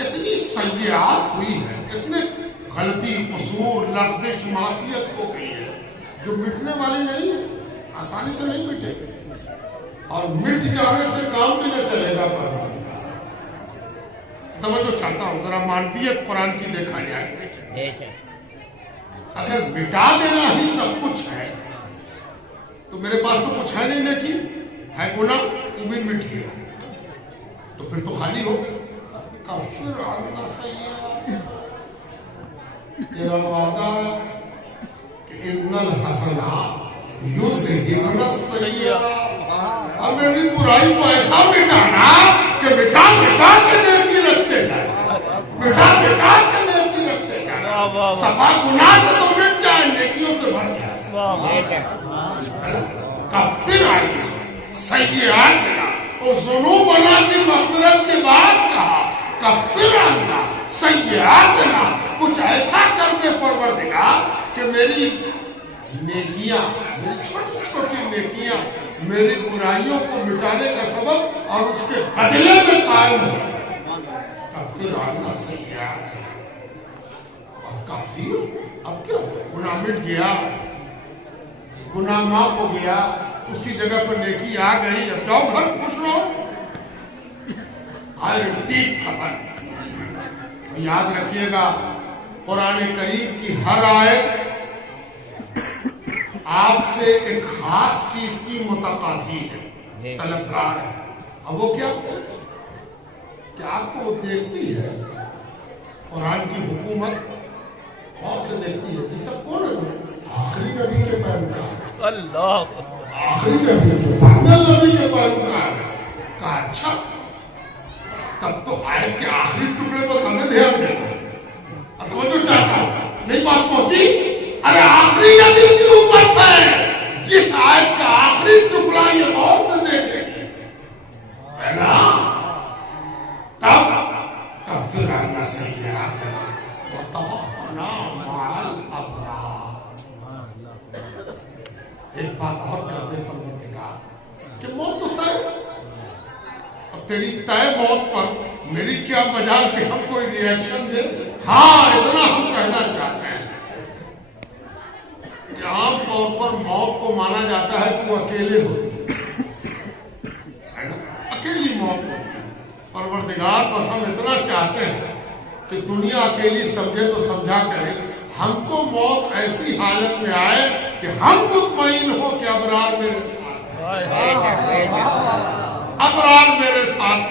اتنی سیئات ہوئی ہے، اتنے غلطی قصور لغزش معصیت ہو گئی ہے جو مٹنے والی نہیں ہے، آسانی سے نہیں مٹے گی، اور مٹ جانے سے کام بھی نہ چلے گا پروردگار۔ توجہ چاہتا ہوں ذرا معنویت قرآن کی دیکھا جائے، اگر مٹا دینا ہی سب کچھ ہے تو میرے پاس تو کچھ ہے نہیں، نیکی ہے، گناہ وہ بھی مٹ گیا تو پھر تو خالی ہو گیا۔ کفر عنا سیئاتنا، تیرا وعدہ کہ ان الحسنات یذہبن السیئات، اور میری برائی کو ایسا مٹانا کہ مٹا کے نیکی رکھتے جائے، مٹا کے نیکی رکھتے جائے، صفا گناہ سے تو مٹ جائے، نیکیوں سے بھر جائے۔ کفر عنا سیئاتنا، اور ذنوبنا کی مغفرت کے بعد کہا کفر عنا سیئاتنا، کچھ ایسا کر دے پروردگار کہ میری نیکیاں، میری چھوٹی چھوٹی نیکیاں میری برائیوں کو مٹانے کا سبب اور اس کے بدلے میں قائم ہو۔ کفر عنا سیئاتنا، بس کافی ہو، اب کیا گناہ مٹ گیا، گناہ معاف ہو گیا، اس کی جگہ پر نیکی آ گئی، اب جاؤ گھر خوش رہو۔ ہر ٹھیک خبر یاد رکھیے گا، قرآن کریم کی ہر آیت آپ سے ایک خاص چیز کی متقاضی ہے، طلبگار ہے، اب وہ کیا کہ آپ کو وہ دیکھتی ہے، قرآن کی حکومت اور سے دیکھتی ہے کہ سب کون ہے؟ آخری نبی کے پیروکار، اللہ آخری نبی کے فائنل نبی کے پیروکار ہے۔ کہا اچھا، تب تو آیت کے آخری ٹکڑے پر ہمیں دھیان دینا، توجہ چاہتا نہیں بات پہنچی؟ ارے آخری نبی کی امت ہے، جس آیت کا آخری ٹکڑا یہ غور سے دیکھے گی، ہے نا؟ تب کفر عنا سیئاتنا وتوفنا مع الابرار۔ ایک بات اور کر دے پروردگار کہ موت تو طے، اب تیری طے موت پر میری کیا مجال کہ ہم کوئی ریئیکشن دے؟ ہاں اتنا ہم کہنا چاہتے ہیں کہ عام طور پر موت کو مانا جاتا ہے کہ وہ اکیلے ہوتی ہے، اکیلی موت ہوتی ہے۔ پروردگار بس ہم اتنا چاہتے ہیں کہ دنیا اکیلی سمجھے تو سمجھا کرے، ہم کو موت ایسی حالت میں آئے کہ ہم مطمئن ہو کہ ابرار میرے ساتھ، ابرار میرے ساتھ،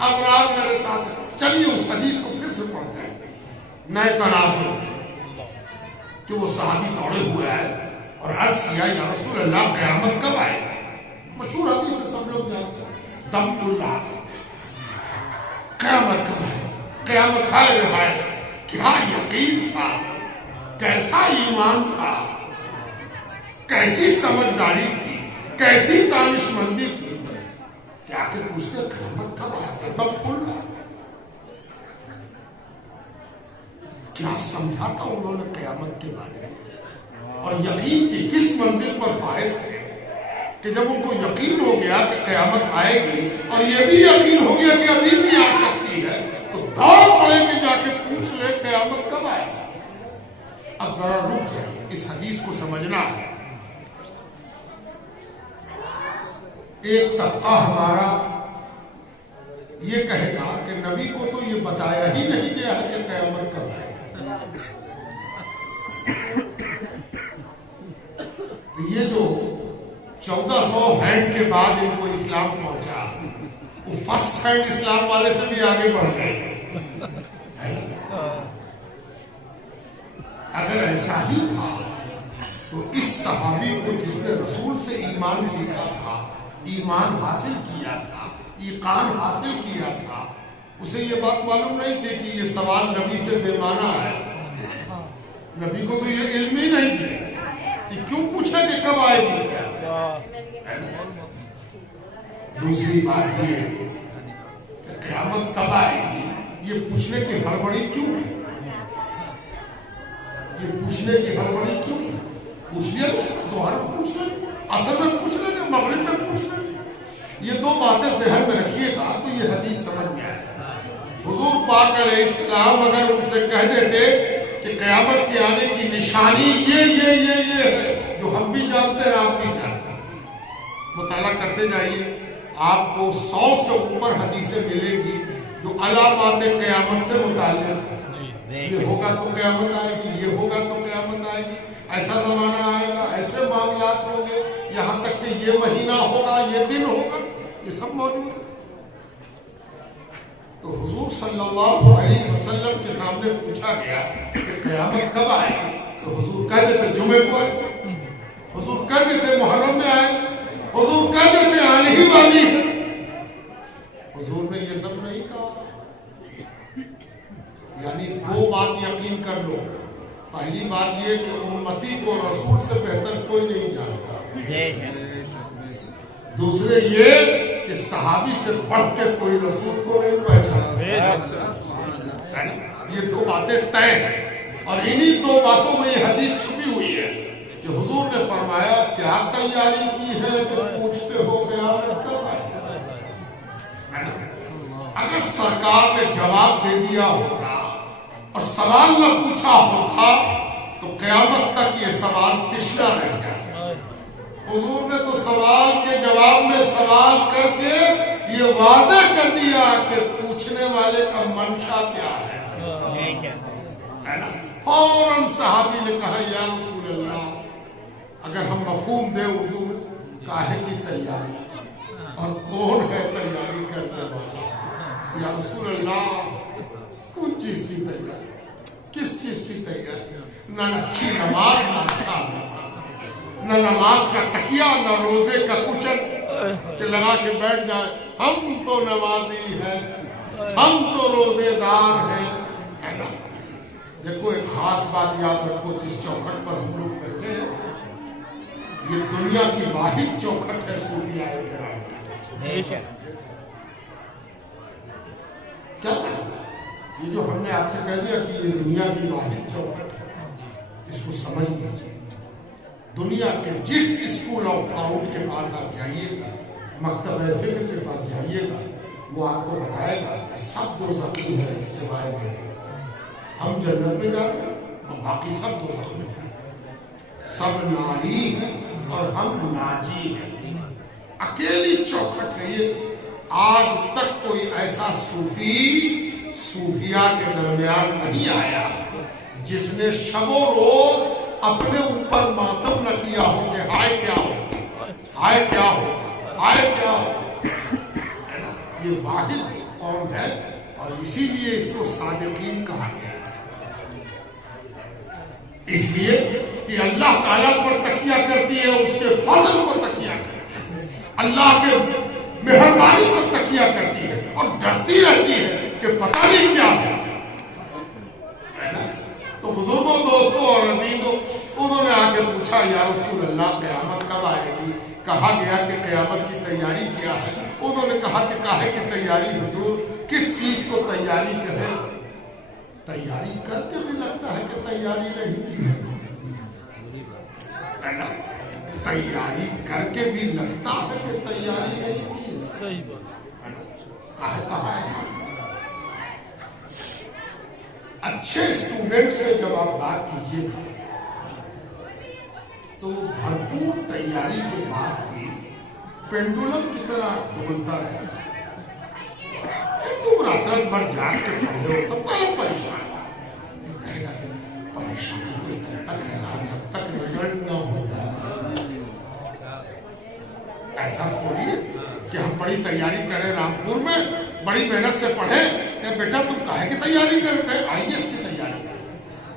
ابرار میرے ساتھ۔ چلیے اس حدیث کو پھر سے پڑھتے ہیں، نئے تناظر کہ وہ صحابی دوڑے ہوئے آئے اور عرض کیا یا رسول اللہ قیامت کب آئے گا؟ مشہور حدیث ہے، سب لوگ جانتے ہیں، دم اللہ قیامت کب آئے؟ قیامت ہائے رہائے، کیا یقین تھا، کیسا ایمان تھا، کیسی سمجھداری تھی، کیسی دانش مندی تھی کہ آ کے پوچھتے قیامت کب آئے گا؟ دم اللہ کیا سمجھا تھا انہوں نے قیامت کے بارے میں، اور یقین کی کس منزل پر فائز تھے کہ جب ان کو یقین ہو گیا کہ قیامت آئے گی اور یہ بھی یقین ہو گیا کہ ابھی بھی آ سکتی ہے، تو دوڑ پڑے کہ جا کے پوچھ لے قیامت کب آئے گی۔ اب ذرا رک جائے، اس حدیث کو سمجھنا ہے۔ ایک طبقہ ہمارا یہ کہے گا کہ نبی کو تو یہ بتایا ہی نہیں گیا ہے کہ قیامت کب آئے گی، یہ جو 1400 ہینڈ کے بعد ان کو اسلام پہنچا، وہ فرسٹ ہینڈ اسلام والے سے بھی آگے بڑھ گئے۔ اگر ایسا ہی تھا تو اس صحابی کو جس نے رسول سے ایمان سیکھا تھا، ایمان حاصل کیا تھا، ایقان حاصل کیا تھا، اسے یہ بات معلوم نہیں تھی کہ یہ سوال نبی سے بے معنی ہے. نبی کو تو یہ علم ہی نہیں تھی کہ کیوں پوچھا کہ کب آئے گی. دوسری بات یہ کہ قیامت کب آئے گی یہ پوچھنے کی ہڑبڑی کیوں ہے؟ یہ پوچھنے کی ہڑبڑی کیوں ہے؟ پوچھ لیا تو ہر پوچھ لیں، اصل میں پوچھ لیں، مغرب میں پوچھ لیں. یہ دو باتیں ذہن میں رکھیے گا تو یہ حدیث سمجھ میں آئے. حضور پاک علیہ السلام اگر ان سے کہہ دیتے کہ قیامت کے آنے کی نشانی یہ ہے جو ہم بھی جانتے ہیں آپ بھی جانتے ہیں، مطالعہ کرتے جائیے، آپ کو 100 سے اوپر حدیثیں ملے گی جو علامات قیامت سے متعلق ہے. یہ ہوگا تو قیامت آئے گی، یہ ہوگا تو قیامت آئے گی، ایسا زمانہ آئے گا، ایسے معاملات ہوں گے، یہاں تک کہ یہ مہینہ ہوگا، یہ دن ہوگا، یہ سب موجود ہے. تو حضور صلی اللہ علیہ وسلم کے سامنے پوچھا گیا کہ قیامت کب آئے گی، تو حضور کہہ دیتے جمعے کو آئے، حضور کہہ دیتے محرم میں آئے، حضور کہہ دیتے آنے ہی والی ہے. حضور نے یہ سب نہیں کہا. یعنی دو بات یقین کر لو. پہلی بات یہ کہ امتی کو رسول سے بہتر کوئی نہیں جانتا. دوسرے یہ کہ صحابی سے بڑھ کے کوئی رسول کو نہیں پہچانتا. یہ دو باتیں طے ہیں اور انہی دو باتوں میں یہ حدیث چھپی ہوئی ہے کہ حضور نے فرمایا کیا تیاری کی ہے کہ پوچھتے ہو قیامت کب آئے. اگر سرکار نے جواب دے دیا ہوتا اور سوال نہ پوچھا ہوتا تو قیامت تک یہ سوال تشنا رہ جاتا. حضور نے تو سوال کے جواب میں سوال کر کے یہ واضح کر دیا کہ پوچھنے والے کا منشا کیا ہے. فوراً صحابی نے کہا یا رسول اللہ اگر ہم مفہوم دے اردو کاہے کی تیاری اور کون ہے تیاری کرنے والا. یا رسول اللہ کون چیز کی تیاری، کس چیز کی تیاری؟ نہ اچھی نماز، نہ اچھا نہ نماز کا تکیہ، نہ روزے کا کچن کہ لگا کے بیٹھ جائے ہم تو نمازی ہیں، ہم تو روزے دار ہیں. دیکھو ایک خاص بات یاد رکھو، جس چوکھٹ پر ہم لوگ بیٹھے ہیں یہ دنیا کی واحد چوکھٹ ہے صوفیاء کرام. کیا یہ جو ہم نے آپ سے کہہ دیا کہ یہ دنیا کی واحد چوکھٹ ہے، اس کو سمجھ لیجیے. دنیا کے جس اسکول آف تھاؤٹ کے پاس آپ جائیے گا، مکتبہ فکر کے پاس جائیے گا، وہ آپ کو بتائے گا کہ سب دو زخمی ہے سوائے میرے. ہم جنت میں جاتے ہیں، باقی سب دو زخمی ہیں، سب ناری ہیں اور ہم ناجی ہیں. اکیلی چوکھٹ ہے یہ. آج تک کوئی ایسا صوفیاء کے درمیان نہیں آیا جس نے شب و روز اپنے اوپر ماتم نہ کیا ہو کہ ہائے کیا ہو، ہائے کیا ہو، ہائے کیا ہو. یہ واحد قوم ہے اور اسی لیے اس کو صادقین کہا گیا ہے. اس لیے کہ اللہ تعالیٰ پر تکیہ کرتی ہے، اس کے فضل پر تکیہ کرتی ہے، اللہ کے مہربانی پر تکیہ کرتی ہے اور ڈرتی رہتی ہے کہ پتہ نہیں کیا ہے نا. تو بزرگوں، دوستوں اور عزیزوں، انہوں نے آ کے پوچھا یا رسول اللہ قیامت کب آئے گی. کہا گیا کہ قیامت کی تیاری کیا ہے. انہوں نے کہا کہ کاہے کی تیاری حضور، کس چیز کو تیاری کہے. تیاری کر کے بھی لگتا ہے کہ تیاری نہیں کی ہے نا. تیاری کر کے بھی لگتا ہے کہ تیاری نہیں کی. کہا ایسا اچھے اسٹوڈنٹ سے جب آپ بات کیجیے گا تو بھرپور تیاری کے بعد بھی پینڈولم کی طرح ڈولتا رہتا ہے. تم رات بھر جاگ کے پڑھے ہو تو کہاں پریشان کہے گا کہ پریشانی تو تب تک ہے نا جب تک رزلٹ نہ ہو جائے. ایسا تھوڑی ہے کہ ہم بڑی تیاری کریں رامپور میں، بڑی محنت سے پڑھیں کہ بیٹا تم کاہے کی تیاری کرتے ہیں، آئی ایس کی تیاری کرتے.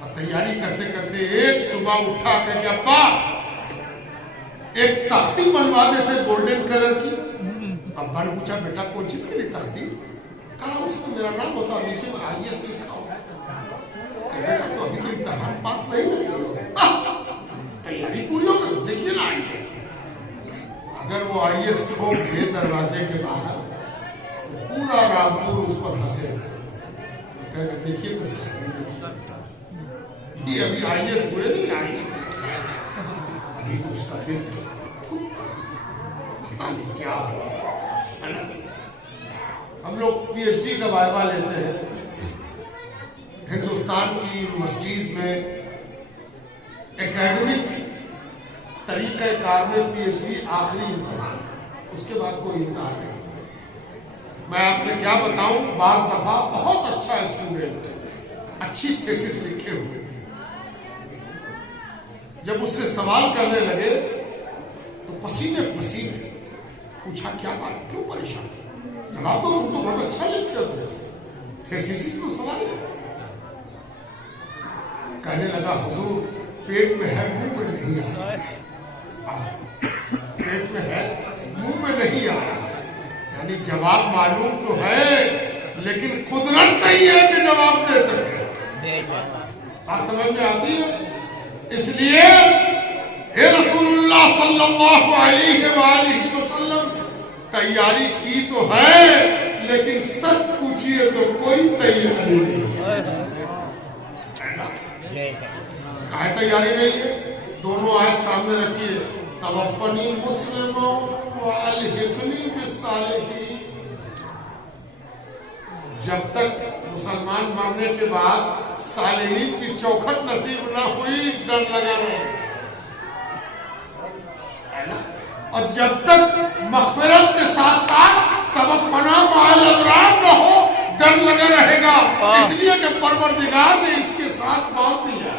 اور تیاری کرتے کرتے ایک صبح اٹھا کہ ابا ایک تختی بنوا دیتے گولڈن کلر کی. ابا نے پوچھا بیٹا کون چیز کے لیے تختی؟ کہا اس میں میرا نام ہوتا اور نیچے میں IAS لکھا ہو. بیٹا تو ابھی تو امتحان پاس نہیں ہوئی، تیاری پوری ہو گئی، دیکھیے نا IAS. اگر وہ IAS ٹھوک دے دروازے کے باہر پورا رامپور اس پر ہنسے گا، دیکھیے تو صحیح، یہ ابھی IAS ہوئے نہیں، IAS ابھی تو اس کا دل پتا نہیں کیا ہوا. ہم لوگ PhD کا وائبہ لیتے ہیں ہندوستان کی یونیورسٹیز میں. اکیڈمک طریقہ کار میں PhD آخری امتحان ہے، اس کے بعد کوئی امتحان نہیں. میں آپ سے کیا بتاؤں، بعض دفعہ بہت اچھا اسٹوڈنٹ اچھی تھیسس لکھے ہوئے جب اس سے سوال کرنے لگے تو پسینے پسینے پوچھا کیا بات، کیوں پریشان؟ جواب تو تم تو بہت اچھا لکھتے ہو تھیسس تو سوال ہے. کہنے لگا حضور پیٹ میں ہے منہ میں نہیں آ رہا، پیٹ میں ہے منہ میں نہیں آ رہا. یعنی جواب معلوم تو ہے لیکن قدرت نہیں ہے کہ جواب دے سکے. آپ سمجھ میں آتی ہے؟ اس لیے اے رسول اللہ صلی اللہ علیہ وآلہ وسلم تیاری کی تو ہے لیکن سچ پوچھئے تو کوئی تیاری نہیں. کہاں تیاری نہیں ہے؟ دونوں آیت سامنے رکھیے، توفنی مسلموں والحقنی بالصالحین. جب تک مسلمان مرنے کے بعد صالحین کی چوکھٹ نصیب نہ ہوئی ڈر لگا رہے، اور جب تک مغفرت کے ساتھ ساتھ توفنا مع الابرار نہ ہو ڈر لگا رہے گا. اس لیے کہ پروردگار نے اس کے ساتھ باندھ دیا.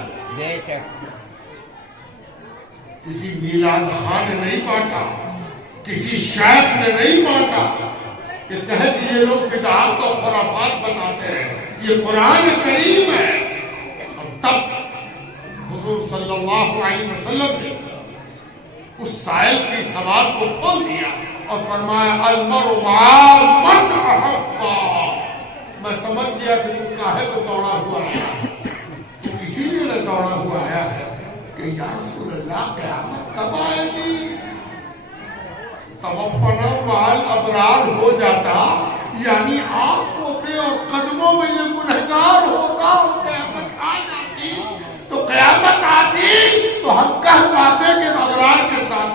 کسی میلاد خان نے نہیں بانٹا، کسی شیخ نے نہیں بانٹا کہ کہے کہ یہ لوگ بدعات اور خرافات بتاتے ہیں، یہ قرآن کریم ہے. اور تب حضور صلی اللہ علیہ وسلم نے اس سائل کی سوال کو کھول دیا اور فرمایا المرء مع من احب. میں سمجھ گیا کہ تم کاہے کو دوڑا ہوا آیا، تو اسی لیے نہ دوڑا ہوا آیا ہے کہ یا رسول اللہ قیامت کب آئے گی؟ توفنا مع الابرار ہو جاتا یعنی آپ ہوتے اور قدموں میں یہ گنہگار ہوتا اور قیامت آ جاتی تو قیامت آتی تو ہم کہہ پاتے کہ ابرار کے ساتھ،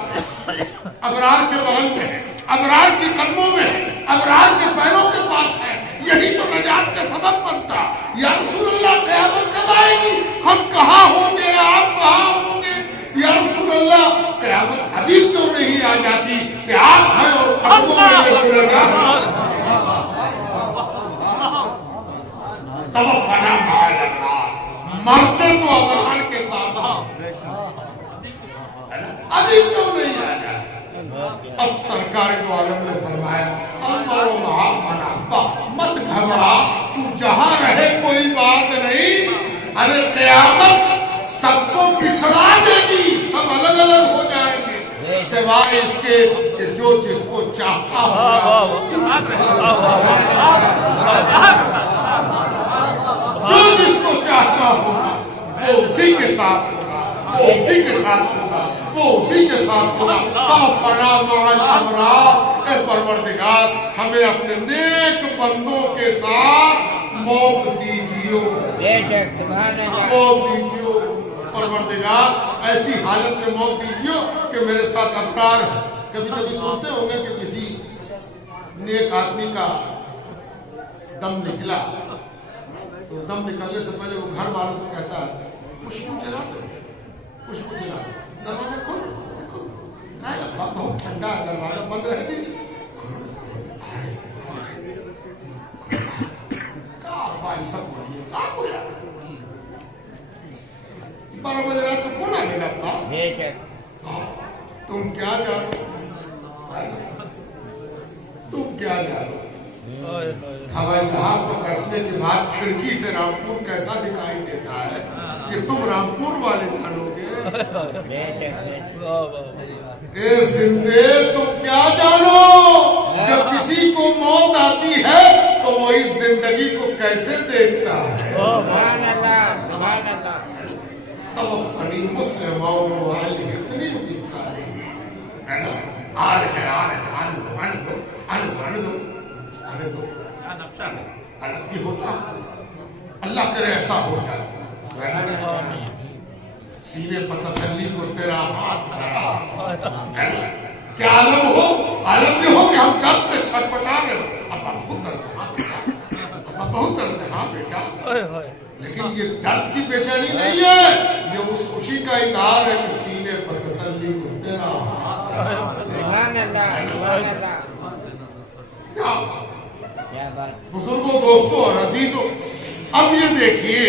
ابرار کے بغل میں ہے، ابرار کے قدموں میں ہے، ابرار کے پیروں کے پاس ہے. یہی تو نجات کا سبب بنتا. یا رسول اللہ قیامت کب آئے گی؟ ہم کہاں ہوں گے، آپ کہاں ہوں گے؟ یا رسول اللہ قیامت ابھی کیوں نہیں آ جاتی کہ آپ ہیں اور قدموں میں توفنا مع الابرار. مرتے تو ابرار کے ساتھ ابھی کیوں نہیں آ جاتی؟ اب سرکار دو عالم نے فرمایا المرء مع من احب. مت گھبرا، تو جہاں رہے کوئی بات نہیں. ارے قیامت سب کو بچھڑا دے گی، سب الگ الگ ہو جائیں گے سوائے اس کے کہ جو جس کو چاہتا ہوگا، جو جس کو چاہتا ہوگا وہ اسی کے ساتھ ہوگا، وہ اسی کے ساتھ ہوگا، وہ اسی کے ساتھ ہوگا. توفنا مع الابرار. اے پروردگار ہمیں اپنے نیک بندوں کے ساتھ موت دیجیو، موت دیجیو. پروردگار ایسی حالت میں موت دیجیو کہ میرے ساتھ ابرار. کبھی کبھی سنتے ہوں گے کہ کسی نیک آدمی کا دم نکلا تو دم نکلنے سے پہلے وہ گھر والوں سے کہتا ہے خوشبو جلا دو، خوشبو جلا دو، دروازہ کھولو. بہت ٹھنڈا ہے، دروازہ بند رہ دیجیے. سب بولیے کہاں بولا بارہ بج رہا تو کون آنے لگتا؟ تم کیا جانو، تم کیا جانو. ہوائی جہاز پر بیٹھنے کے بعد کھڑکی سے رامپور کیسا دکھائی دیتا ہے یہ تم رامپور والے جانو گے. اے زندے تو کیا جانو، جب کسی کو موت آتی ہے تو تو وہ اس زندگی کو کیسے دیکھتا ہے. سبحان اللہ سبحان اللہ. توفنی مسلماً والحقنی بالصالحین. ہے نا؟ آ رہے آنے دو. یہ ہوتا اللہ کرے ایسا ہو جائے. سینے پر تسلی کو تیرا ہاتھ دھرا. کیا عالم ہو، عالم یہ ہو کہ ہم درد سے چھٹپٹا رہے ہو. ابا بہت درد ہے. ہاں بیٹا، لیکن یہ درد کی بے چینی نہیں ہے، یہ اس خوشی کا اظہار ہے کہ سینے پر تسلی کو تیرا ہاتھ دھرا. سبحان اللہ سبحان اللہ. کیا بات. بزرگوں، دوستوں اور عزیزوں، اب یہ دیکھیے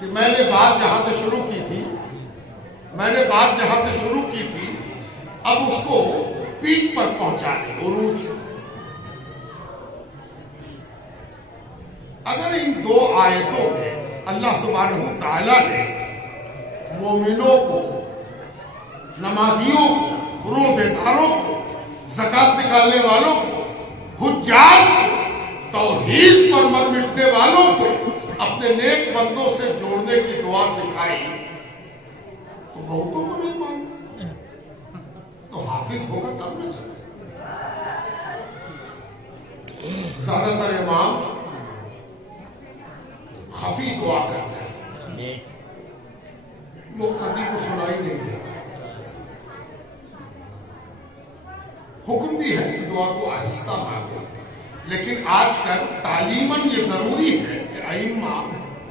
کہ میں نے بات جہاں سے شروع کی تھی اب اس کو پیک پر پہنچا دیں، عروج. اگر ان 2 آیتوں میں اللہ سبحانہ تعالیٰ نے مومنوں کو، نمازیوں کو، روزے داروں کو، زکات نکالنے والوں کو، حجاج کو، توحید پر مر مٹنے والوں کو اپنے نیک بندوں سے جوڑنے کی دعا سکھائی تو بہتوں کو نہیں مانا تو حافظ ہوگا تب نہ جاتا. زیادہ تر امام خفی دعا کرتے ہیں، مقتدی کو سنائی نہیں دیتا. حکم بھی ہے کہ دعا کو آہستہ مانگو، لیکن آج کل تعلیماً یہ ضروری ہے کہ ائمہ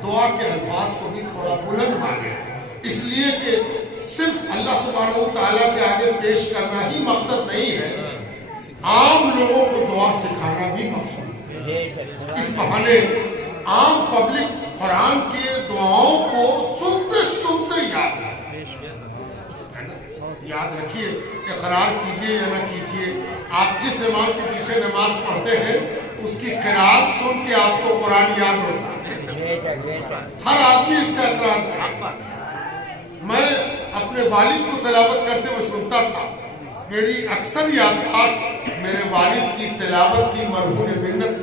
دعا کے الفاظ کو بھی تھوڑا بلند مانگے، اس لیے کہ صرف اللہ سبحانہ تعالیٰ کے آگے پیش کرنا ہی مقصد نہیں ہے، عام لوگوں کو دعا سکھانا بھی مقصود ہے. اس بہانے عام پبلک قرآن کے دعاؤں کو سنتے سنتے یاد رکھیے کہ قرار کیجئے یا نہ کیجئے، آپ جس امام کے پیچھے نماز پڑھتے ہیں اس کی قرات سن کے آپ کو قرآن یاد ہوتا ہے. ہر آدمی اس کا اقرار کرتا. میں اپنے والد کو تلاوت کرتے ہوئے سنتا تھا، میری اکثر یادداشت میرے والد کی تلاوت کی مرہون منت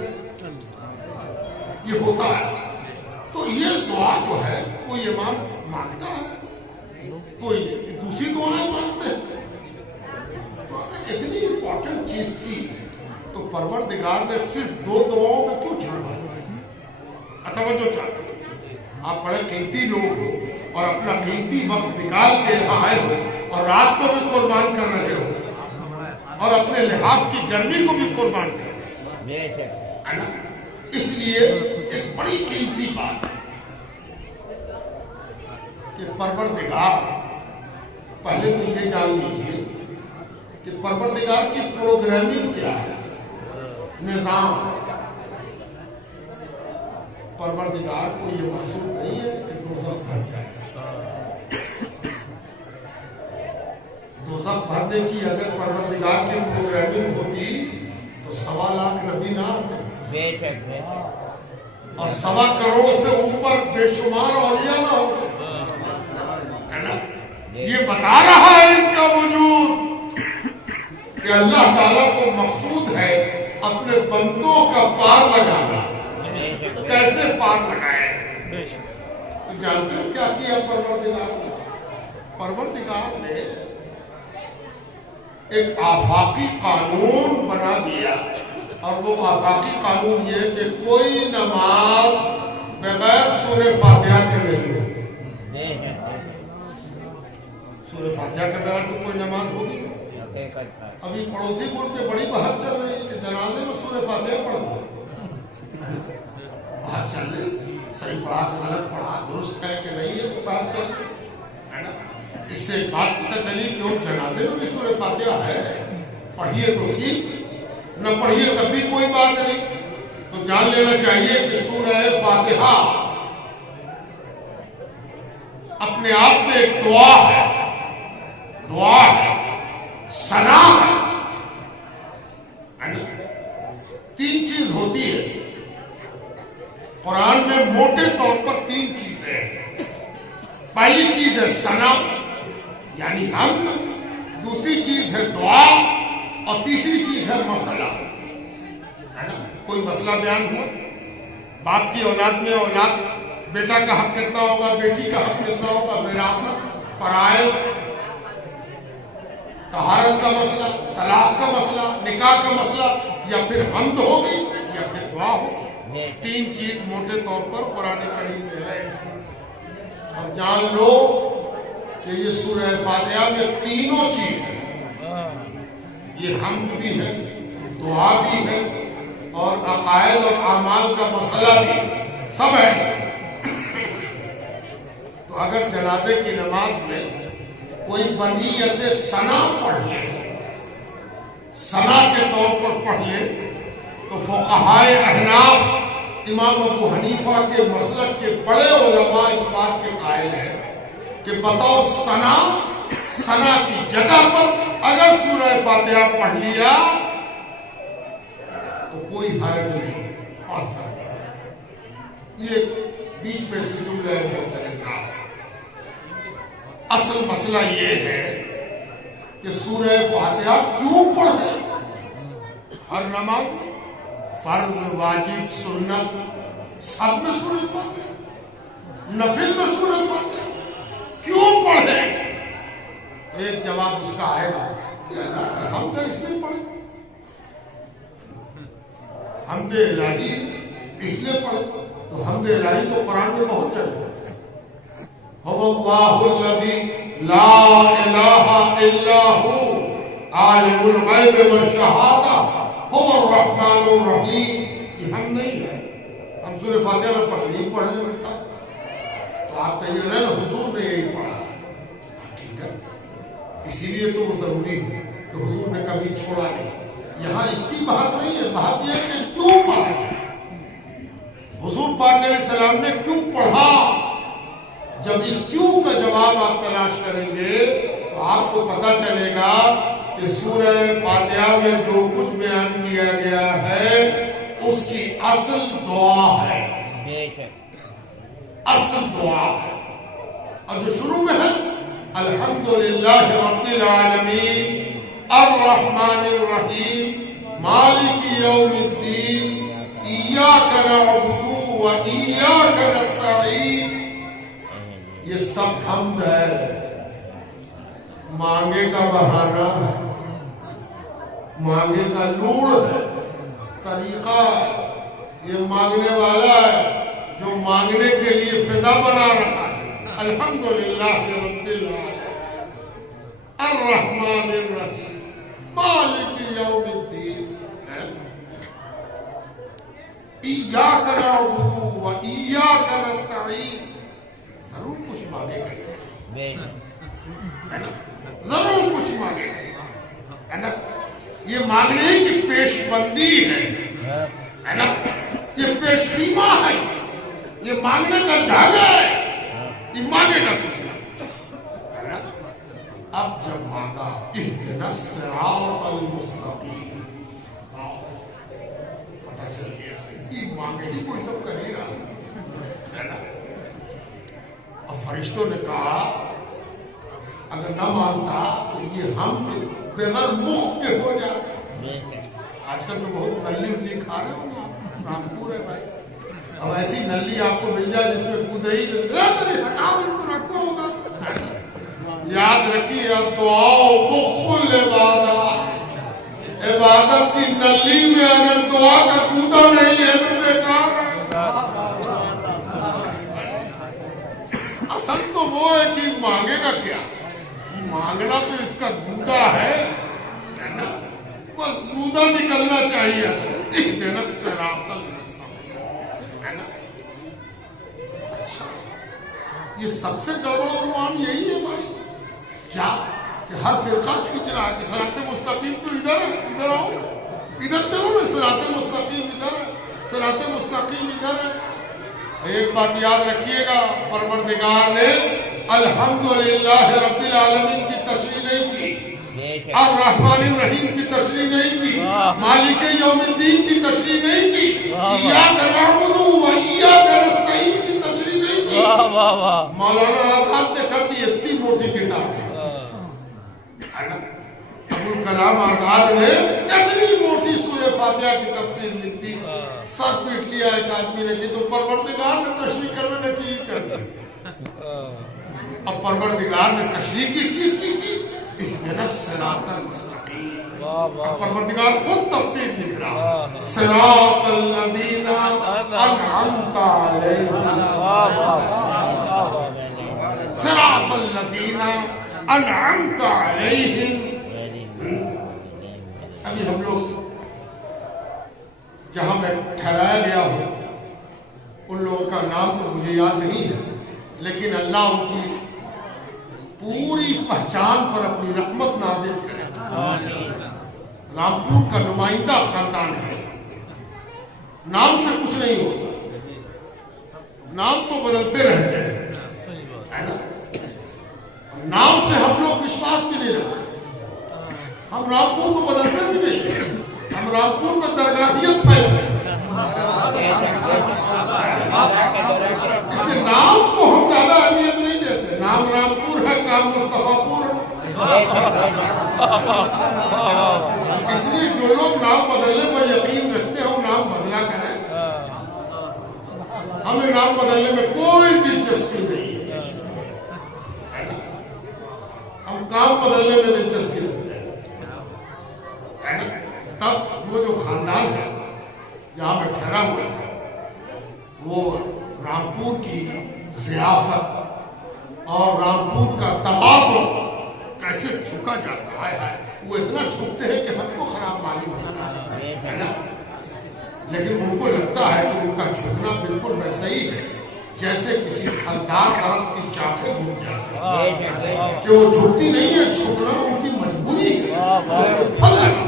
یہ ہوتا ہے. تو یہ دعا جو ہے کوئی امام مانگتا ہے، کوئی دوسری دعائیں مانگتے ہیں. اتنی امپورٹنٹ چیز تھی تو پروردگار نے صرف 2 دعاؤں میں کیوں چھوڑا؟ توجہ چاہتے ہیں. آپ بڑے قیمتی لوگ ہو اور اپنا قیمتی وقت نکال کے یہاں آئے ہو اور رات کو بھی قربان کر رہے ہو اور اپنے لحاظ کی گرمی کو بھی قربان کر رہے ہو، اس لیے ایک بڑی قیمتی بات ہے کہ پروردگار، پہلے تو یہ جان لیجیے کہ پروردگار کی پروگرامنگ کیا ہے، نظام. پروردگار کو یہ مقصود نہیں ہے کہ دوزخ بھر جائے. دوزخ بھرنے کی اگر پروردگار کی پروگرامنگ ہوتی تو 1.25 لاکھ نبی نہ آتے اور 1.25 کروڑ سے اوپر بے شمار اولیاء نہ ہوتے. یہ بتا رہا ہے ان کا وجود کہ اللہ تعالیٰ کو مقصود ہے اپنے بندوں کا پار لگانا. کیسے پار لگائے؟ تو جانتے ہو کیا کیا پروردگار؟ پروردگار نے ایک آفاقی قانون بنا دیا، اور وہ آفاقی قانون یہ کہ کوئی نماز بغیر سورہ فاتحہ کے نہیں ہوتی. سورہ فاتحہ کے بغیر تو کوئی نماز ہوگی. ابھی پڑوسی ملک میں بڑی بحث چل رہی ہے کہ جنازے میں سورہ فاتحہ پڑھ دو. بحث چل رہی، صحیح پڑھا کہ غلط پڑھا، درست ہے کہ نہیں ہے، بحث چل رہی ہے نا. اس سے بات پتہ چلی کہ وہ جنازے میں بھی سورہ فاتحہ ہے. پڑھیے تو ٹھیک، نہ پڑھیے تب بھی کوئی بات نہیں. تو جان لینا چاہیے کہ سورہ فاتحہ اپنے آپ میں ایک دعا ہے، ثنا ہے. 3 چیز ہوتی ہے قرآن میں، موٹے طور پر 3 چیزیں ہیں. پہلی چیز ہے ثنا یعنی حمد، دوسری چیز ہے دعا، اور تیسری چیز ہے مسئلہ. ہے نا؟ کوئی مسئلہ بیان ہوا، باپ کی اولاد میں اولاد بیٹا کا حق کتنا ہوگا، بیٹی کا حق کتنا ہوگا، وراثت، فرائض، طہارت کا مسئلہ، طلاق کا مسئلہ، نکاح کا مسئلہ، یا پھر حمد ہوگی یا پھر دعا ہوگی. 3 چیز موٹے طور پر قرآن کریم میں ہے. اور جان لو کہ یہ سورہ فاتحہ میں تینوں چیز ہیں. یہ حمد بھی ہے، دعا بھی ہے، اور عقائد اور اعمال کا مسئلہ بھی ہے، سب ایسے. تو اگر جنازے کی نماز میں کوئی بنیت ثنا پڑھ لے، ثنا کے طور پر پڑھ لے، تو فقہائے احناف امام ابو حنیفہ کے مسلک کے بڑے علماء اس بات کے قائل ہیں کہ بطور ثنا کی جگہ پر اگر سورہ فاتحہ پڑھ لیا تو کوئی حرج نہیں، پڑھ سکتا ہے. یہ بیچ میں سے جملہ ہے. اصل مسئلہ یہ ہے کہ سورہ فاتحہ کیوں پڑھیں؟ ہر نماز میں فرض، واجب، سنت سب میں سورہ فاتحہ، نفل میں سورہ فاتحہ کیوں پڑھیں؟ ایک جواب اس کا آئے گا کہ اللہ ہم تو اس لیے پڑھیں، حمد الہی اس لیے پڑھیں. تو حمد الہی تو قرآن میں بہت چلے. اللہ الذی لا الہ الا هو عالم الغیب والشہادہ هو الرحمن الرحیم. یہ ہم نہیں ہے، ہم سورہ فاتحہ میں پڑھ نہیں پڑھنے لگتا. تو آپ کہیے نا حضور نے یہی پڑھا، ٹھیک ہے، اسی لیے تو وہ ضروری ہے کہ حضور نے کبھی چھوڑا نہیں. یہاں اس کی بحث نہیں ہے، بحث یہ ہے کہ کیوں پڑھا، حضور پاک علیہ السلام نے کیوں پڑھا. جب اس کیوں کا جواب آپ تلاش کریں گے تو آپ کو پتہ چلے گا کہ سورہ فاتحہ میں جو کچھ بیان کیا گیا ہے اس کی اصل دعا ہے، اصل دعا ہے. اور جو شروع میں ہے الحمدللہ رب العالمین الرحمن الرحیم مالک یوم الدین ایاک نعبد و ایاک نستعین، یہ سب حمد ہے. مانگے کا بہانہ ہے، مانگے کا لوڑ ہے، طریقہ ہے. یہ مانگنے والا ہے جو مانگنے کے لیے فضا بنا رہا ہے. الحمدللہ رب العالمین الرحمن الرحیم مالک یوم الدین ایاک نعبد و ایاک نستعین. ضرور کچھ مانگے گئے، ہے نا، ضرور کچھ مانگے گئے، ہے نا. یہ مانگنے کی پیش بندی ہے نا، یہ پیش خیمہ ہے، یہ مانگنے کا ڈھانگا ہے، یہ مانگے گا کچھ نہ کچھ، ہے نا. اب جب مانگا اہدنا الصراط المستقیم، پتہ چل گیا یہ مانگے ہی کوئی سب کر ہی رہا، ہے نا. اور فرشتوں نے کہا اگر نہ مانتا تو یہ ہم بغیر مخ کے ہو جاتے. آج کل تو بہت نلی انلی کھا رہے ہوں گے، رامپور ہے بھائی. اب ایسی نلی آپ کو مل جائے جس میں کودے ہی ہٹاؤ ان کو رکھنا ہوگا. یاد رکھیے دعا بخل عبادت، عبادت کی نلی میں اگر دعا کا کودا نہیں ہے تو بیکار. اصل تو وہ ہے کہ مانگے گا کیا، مانگنا تو اس کا گودا ہے نا، بس گودا نکلنا چاہیے. اہدنا الصراط المستقیم، ہے نا. یہ سب سے گڑبڑ عنوان یہی ہے بھائی، کیا کہ ہر فرقہ کھینچ رہا ہے کہ صراط مستقیم تو ادھر ہے، ادھر آؤ، ادھر چلو نا، صراط مستقیم ادھر ہے، صراط مستقیم ادھر ہے. ایک بات یاد رکھیے گا، پروردگار نے الحمدللہ رب العالمین کی تشریح نہیں کی، الرحمن الرحیم کی تشریح نہیں کی، مالک یوم الدین کی تشریح نہیں کی، ایاک نعبد و ایاک نستعین کی تشریح نہیں کی. مولانا آزاد نے کر دی اتنی موٹی کتاب، ابوالکلام آزاد نے اتنی موٹی سورہ فاتحہ کی تفسیر ملتی، سر پیٹ لیا ایک آدمی نے کہ تو پروردگار نے تشریح کرنے نے کی کر دی. اب پروردگار نے تشریح کس چیز کی اہدنا الصراط المستقیم. پروردگار خود تفسیر لکھ رہا صراط الذین انعمت علیہم، صراط الذین انعمت علیہم. ابھی ہم لوگ جہاں میں ٹھہرایا گیا ہوں ان لوگوں کا نام تو مجھے یاد نہیں ہے، لیکن اللہ ان کی پوری پہچان پر اپنی رحمت نازل کرے. رامپور کا نمائندہ خاندان ہے، نام سے کچھ نہیں ہوتا، نام تو بدلتے رہتے ہیں، نام سے ہم لوگ وشواس بھی نہیں رکھتے. ہم رامپور کو بدلتے بھی نہیں، ہم رامپور میں درگاہیت پھیلتے ہیں. اس کے نام کو ہم زیادہ اہمیت نہیں دیتے. نام رامپور ہے، کام مصطفیٰ پور ہے. اس لیے جو لوگ نام بدلنے پر یقین رکھتے ہیں وہ نام بدلا کریں. ہمیں نام بدلنے میں کوئی دلچسپی نہیں ہے، ہم کام بدلنے میں دلچسپی رکھتے ہیں. تب وہ جو خاندان ہے جہاں میں ٹھہرا ہوا تھا، وہ رامپور کی ضیافت اور رامپور کا تواضع کیسے جھکا جاتا ہے، وہ اتنا جھکتے ہیں کہ ہم کو خراب معلوم ہوتا ہے نا، لیکن ان کو لگتا ہے کہ ان کا جھکنا بالکل ویسا ہی ہے جیسے کسی پھلدار درخت کی شاخیں جھک جاتی ہے، کہ وہ جھکتی نہیں ہے، جھکنا ان کی مجبوری ہے. پھل لگا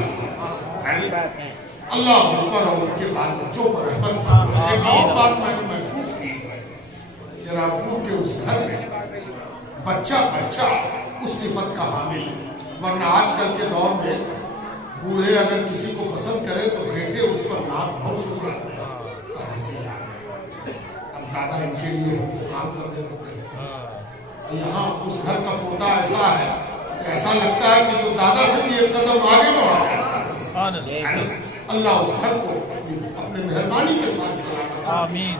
اللہ پر اور ان کے بال بچوں پر رحمت فرمائے. ایک اور بات میں نے محسوس کی کہ رامپور کے اس گھر میں بچہ اس صفت کا حامل ہے. ورنہ آج کل کے دور میں بوڑھے اگر کسی کو پسند کرے تو بیٹے اس پر نام بہت شروع کرتے ہیں. کہاں سے آ گئے، اب دادا ان کے لیے کام کرنے ہوتے ہیں. یہاں اس گھر کا پوتا ایسا ہے کہ ایسا لگتا ہے کہ تو دادا سے بھی ایک قدم آگے بڑھا ہے. اللہ اس گھر کو اپنے مہربانی کے ساتھ سلامت آمین،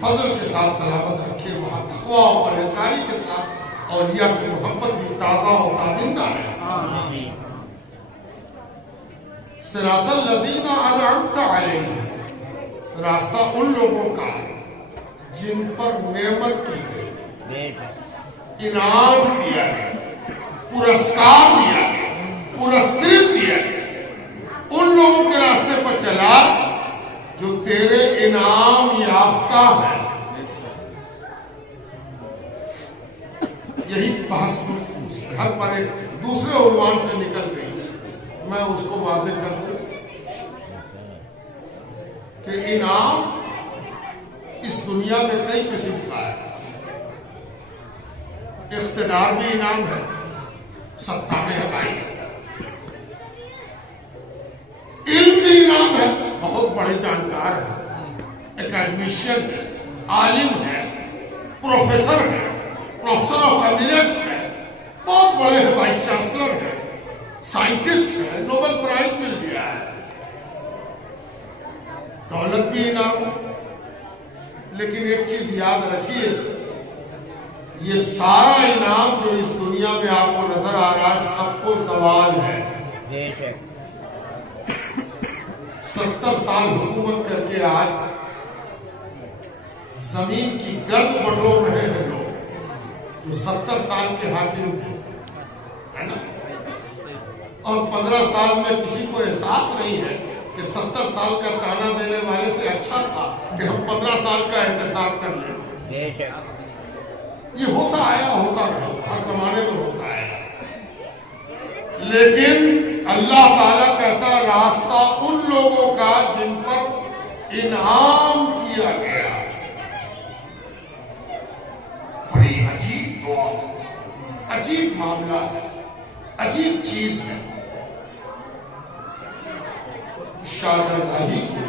فضل کے ساتھ سلامت رکھے. وہاں تقویٰ اور پرہیزگاری کے ساتھ اولیاء کی محبت بھی تازہ اور تابندہ ہے. صراط الذین انعمت علیہم، راستہ ان لوگوں کا جن پر نعمت کی گئی، انعام دیا گیا، پرسکار دیا گیا، پرسکرت دیا گیا. ان لوگوں کے راستے پر چلا جو تیرے انعام یافتہ ہے. یہی بحث اس گھر پر ایک دوسرے عنوان سے نکل گئی. میں اس کو واضح کر دوں کہ انعام اس دنیا میں کئی قسم کا ہے. اقتدار بھی انعام ہے، ستا میں ہماری. علم بھی انعام ہے، بہت بڑے جانکار ہیں، اکیڈمیشین ہے، عالم ہے، پروفیسر ہے، پروفیسر آف ایمریٹس ہے، بہت بڑے وائس چانسلر ہے، سائنٹسٹ ہے، نوبل پرائز مل گیا ہے. دولت بھی انعام ہے. لیکن ایک چیز یاد رکھیے، یہ سارا انعام جو اس دنیا میں آپ کو نظر آ رہا ہے سب کو زوال ہے. 70 سال حکومت کر کے آج زمین کی گرد بٹور رہے ہیں لوگ جو 70 سال کے حاکم تھے، ہے نا. اور 15 سال میں کسی کو احساس نہیں ہے کہ 70 سال کا تانا دینے والے سے اچھا تھا کہ ہم 15 سال کا احتساب کر لیں. یہ ہوتا آیا، ہوتا رہا، ہر زمانے میں ہوتا ہے. لیکن اللہ تعالیٰ کہتا راستہ ان لوگوں کا جن پر انعام کیا گیا. بڑی عجیب دعا ہے، عجیب معاملہ ہے، عجیب چیز ہے. شاہجہاں کو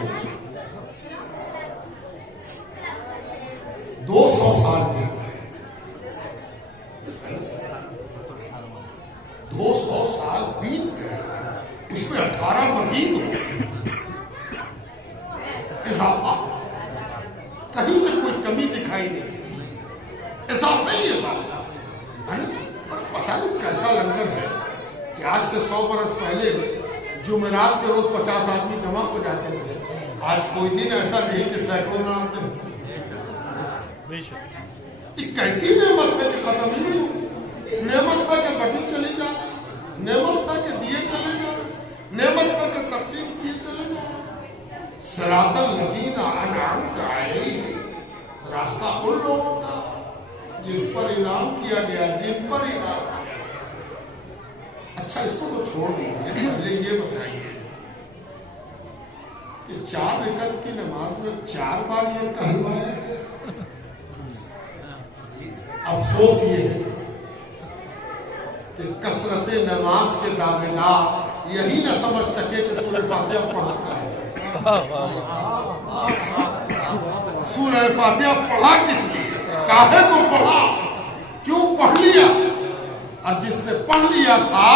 200 سال بیت گئے. 200 سال بیت گئے، اس میں 18 مزید ہو. لنگر ہے کہ آج سے 100 برس پہلے جمعرات کے روز 50 آدمی جمع ہو جاتے تھے. آج کوئی دن ایسا نہیں کہ سینکڑوں نہ آتے. یہ کیسی نعمت ہے کہ ختم ہی نہیں ہوئی. نعمت ہے کہ بڑی چلی جاتی, نعمت ہے کہ دیے چلے جائیں, نعمت ہے کہ تقسیم کیے چلے جائیں. صراط الذین انعمت علیہم, راستہ ان لوگوں کا جس پر انعام کیا گیا, جن پر انعام کیا. اچھا اس کو تو چھوڑ دیجیے, پہلے یہ بتائیے کہ 4 رکعت کی نماز میں 4 بار یہ کلمہ ہے. افسوس یہ ہے کہ کثرت نماز کے دعویدار یہی نہ سمجھ سکے کہ سورہ فاتحہ پڑھا کیا ہے. سورہ فاتحہ پڑھا کس لیے, کاہے کو پڑھا, کیوں پڑھ لیا. اور جس نے پڑھ لیا تھا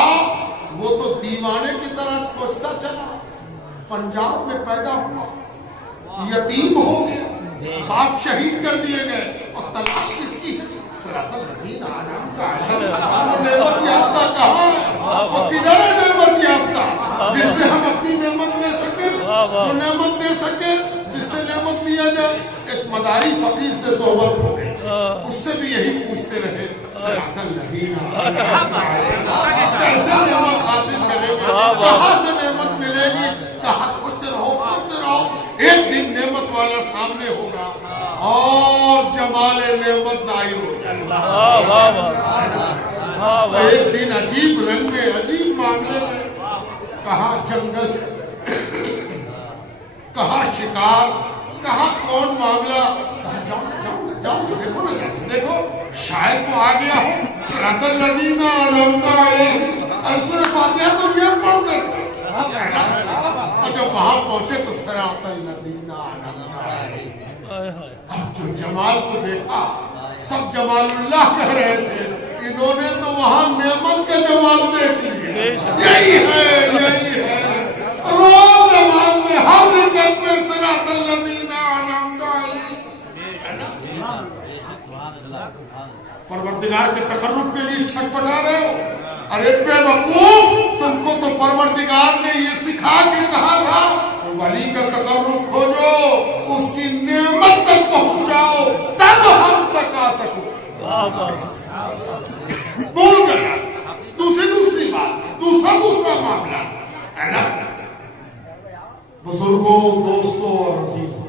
وہ تو دیوانے کی طرح کھوجتا چلا, پنجاب میں پیدا ہوا, یتیم ہو گیا, باپ شہید کر دیے گئے, اور تلاش کس کی ہے؟ صراط الذین انعمت علیہم. وہ نعمت یافتہ کہاں ہے؟ وہ کدھر ہے نعمت یافتہ جس سے ہم اپنی نعمت لے سکیں, جو نعمت دے سکے, جس سے نعمت لیا جائے. ایک مداری فقیر سے صحبت ہو گئی, اس سے بھی یہی پوچھتے رہے صراط الذین انعمت علیہم, کیسے نعمت حاصل کریں گے, کہاں سے نعمت ملے گی, کہاں پوچھتے رہو پوچھتے رہو. ایک دن نعمت والا سامنے ہوگا اور جمال نعمت ظاہر ہو جائے گا. ایک دن عجیب رنگ میں, عجیب معاملے میں, کہاں جنگل, کہاں شکار, کہاں کون معاملہ, کہاں جاؤ دیکھو نا, دیکھو شاید وہ آ گیا ہو صراط الذین انعمت علیہم. ایسے فاتحہ تو یہ پڑھتے تھے, اور جب وہاں پہنچے تو صراط الذین انعمت علیہم. اب جو جمال کو دیکھا سب جمال اللہ کہہ رہے تھے, انہوں نے تو وہاں نعمت کا جمال دیکھ لیا. یہی ہے, یہی ہے. روز نماز میں ہر رکعت میں صراط الذین انعمت علیہم. پروردگار کے تقرب کے لیے چھٹپٹا رہے ہو. ارے بے وقوف, تم کو تو پروردگار نے یہ سکھا کے کہا تھا ولی کا تقرب کھوجو, اس کی نعمت تک پہنچ جاؤ, تب ہم تک آ سکو. بول کر راستہ. دوسری بات, دوسرا معاملہ ہے نا. بزرگوں, دوستوں اور عزیزوں,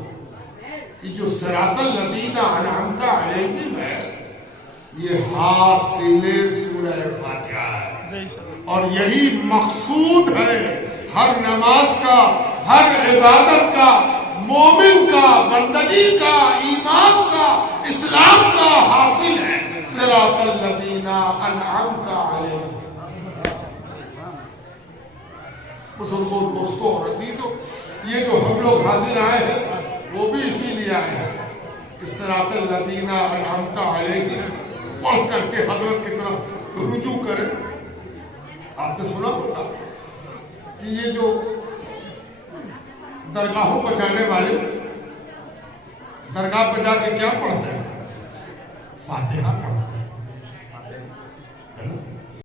یہ جو صراط الذین انعمت علیہم ہے, یہ حاصل سورہ فاتحہ ہے, اور یہی مقصود ہے ہر نماز کا, ہر عبادت کا, مومن کا, بندگی کا, ایمان کا, اسلام کا حاصل ہے صراط الذین انعمت علیہم. بزرگوں, دوستوں اور عزیزوں, یہ جو ہم لوگ حاضر آئے ہیں وہ بھی اسی لیے آئے ہیں کہ صراط الذین انعمت علیہم پڑھ کر کے حضرت کی طرف رجوع کریں. آپ نے سنا ہوگا کہ یہ جو درگاہوں پر جانے والے درگاہ پر جا کے کیا پڑھتے ہیں, فاتحہ پڑھتے ہیں.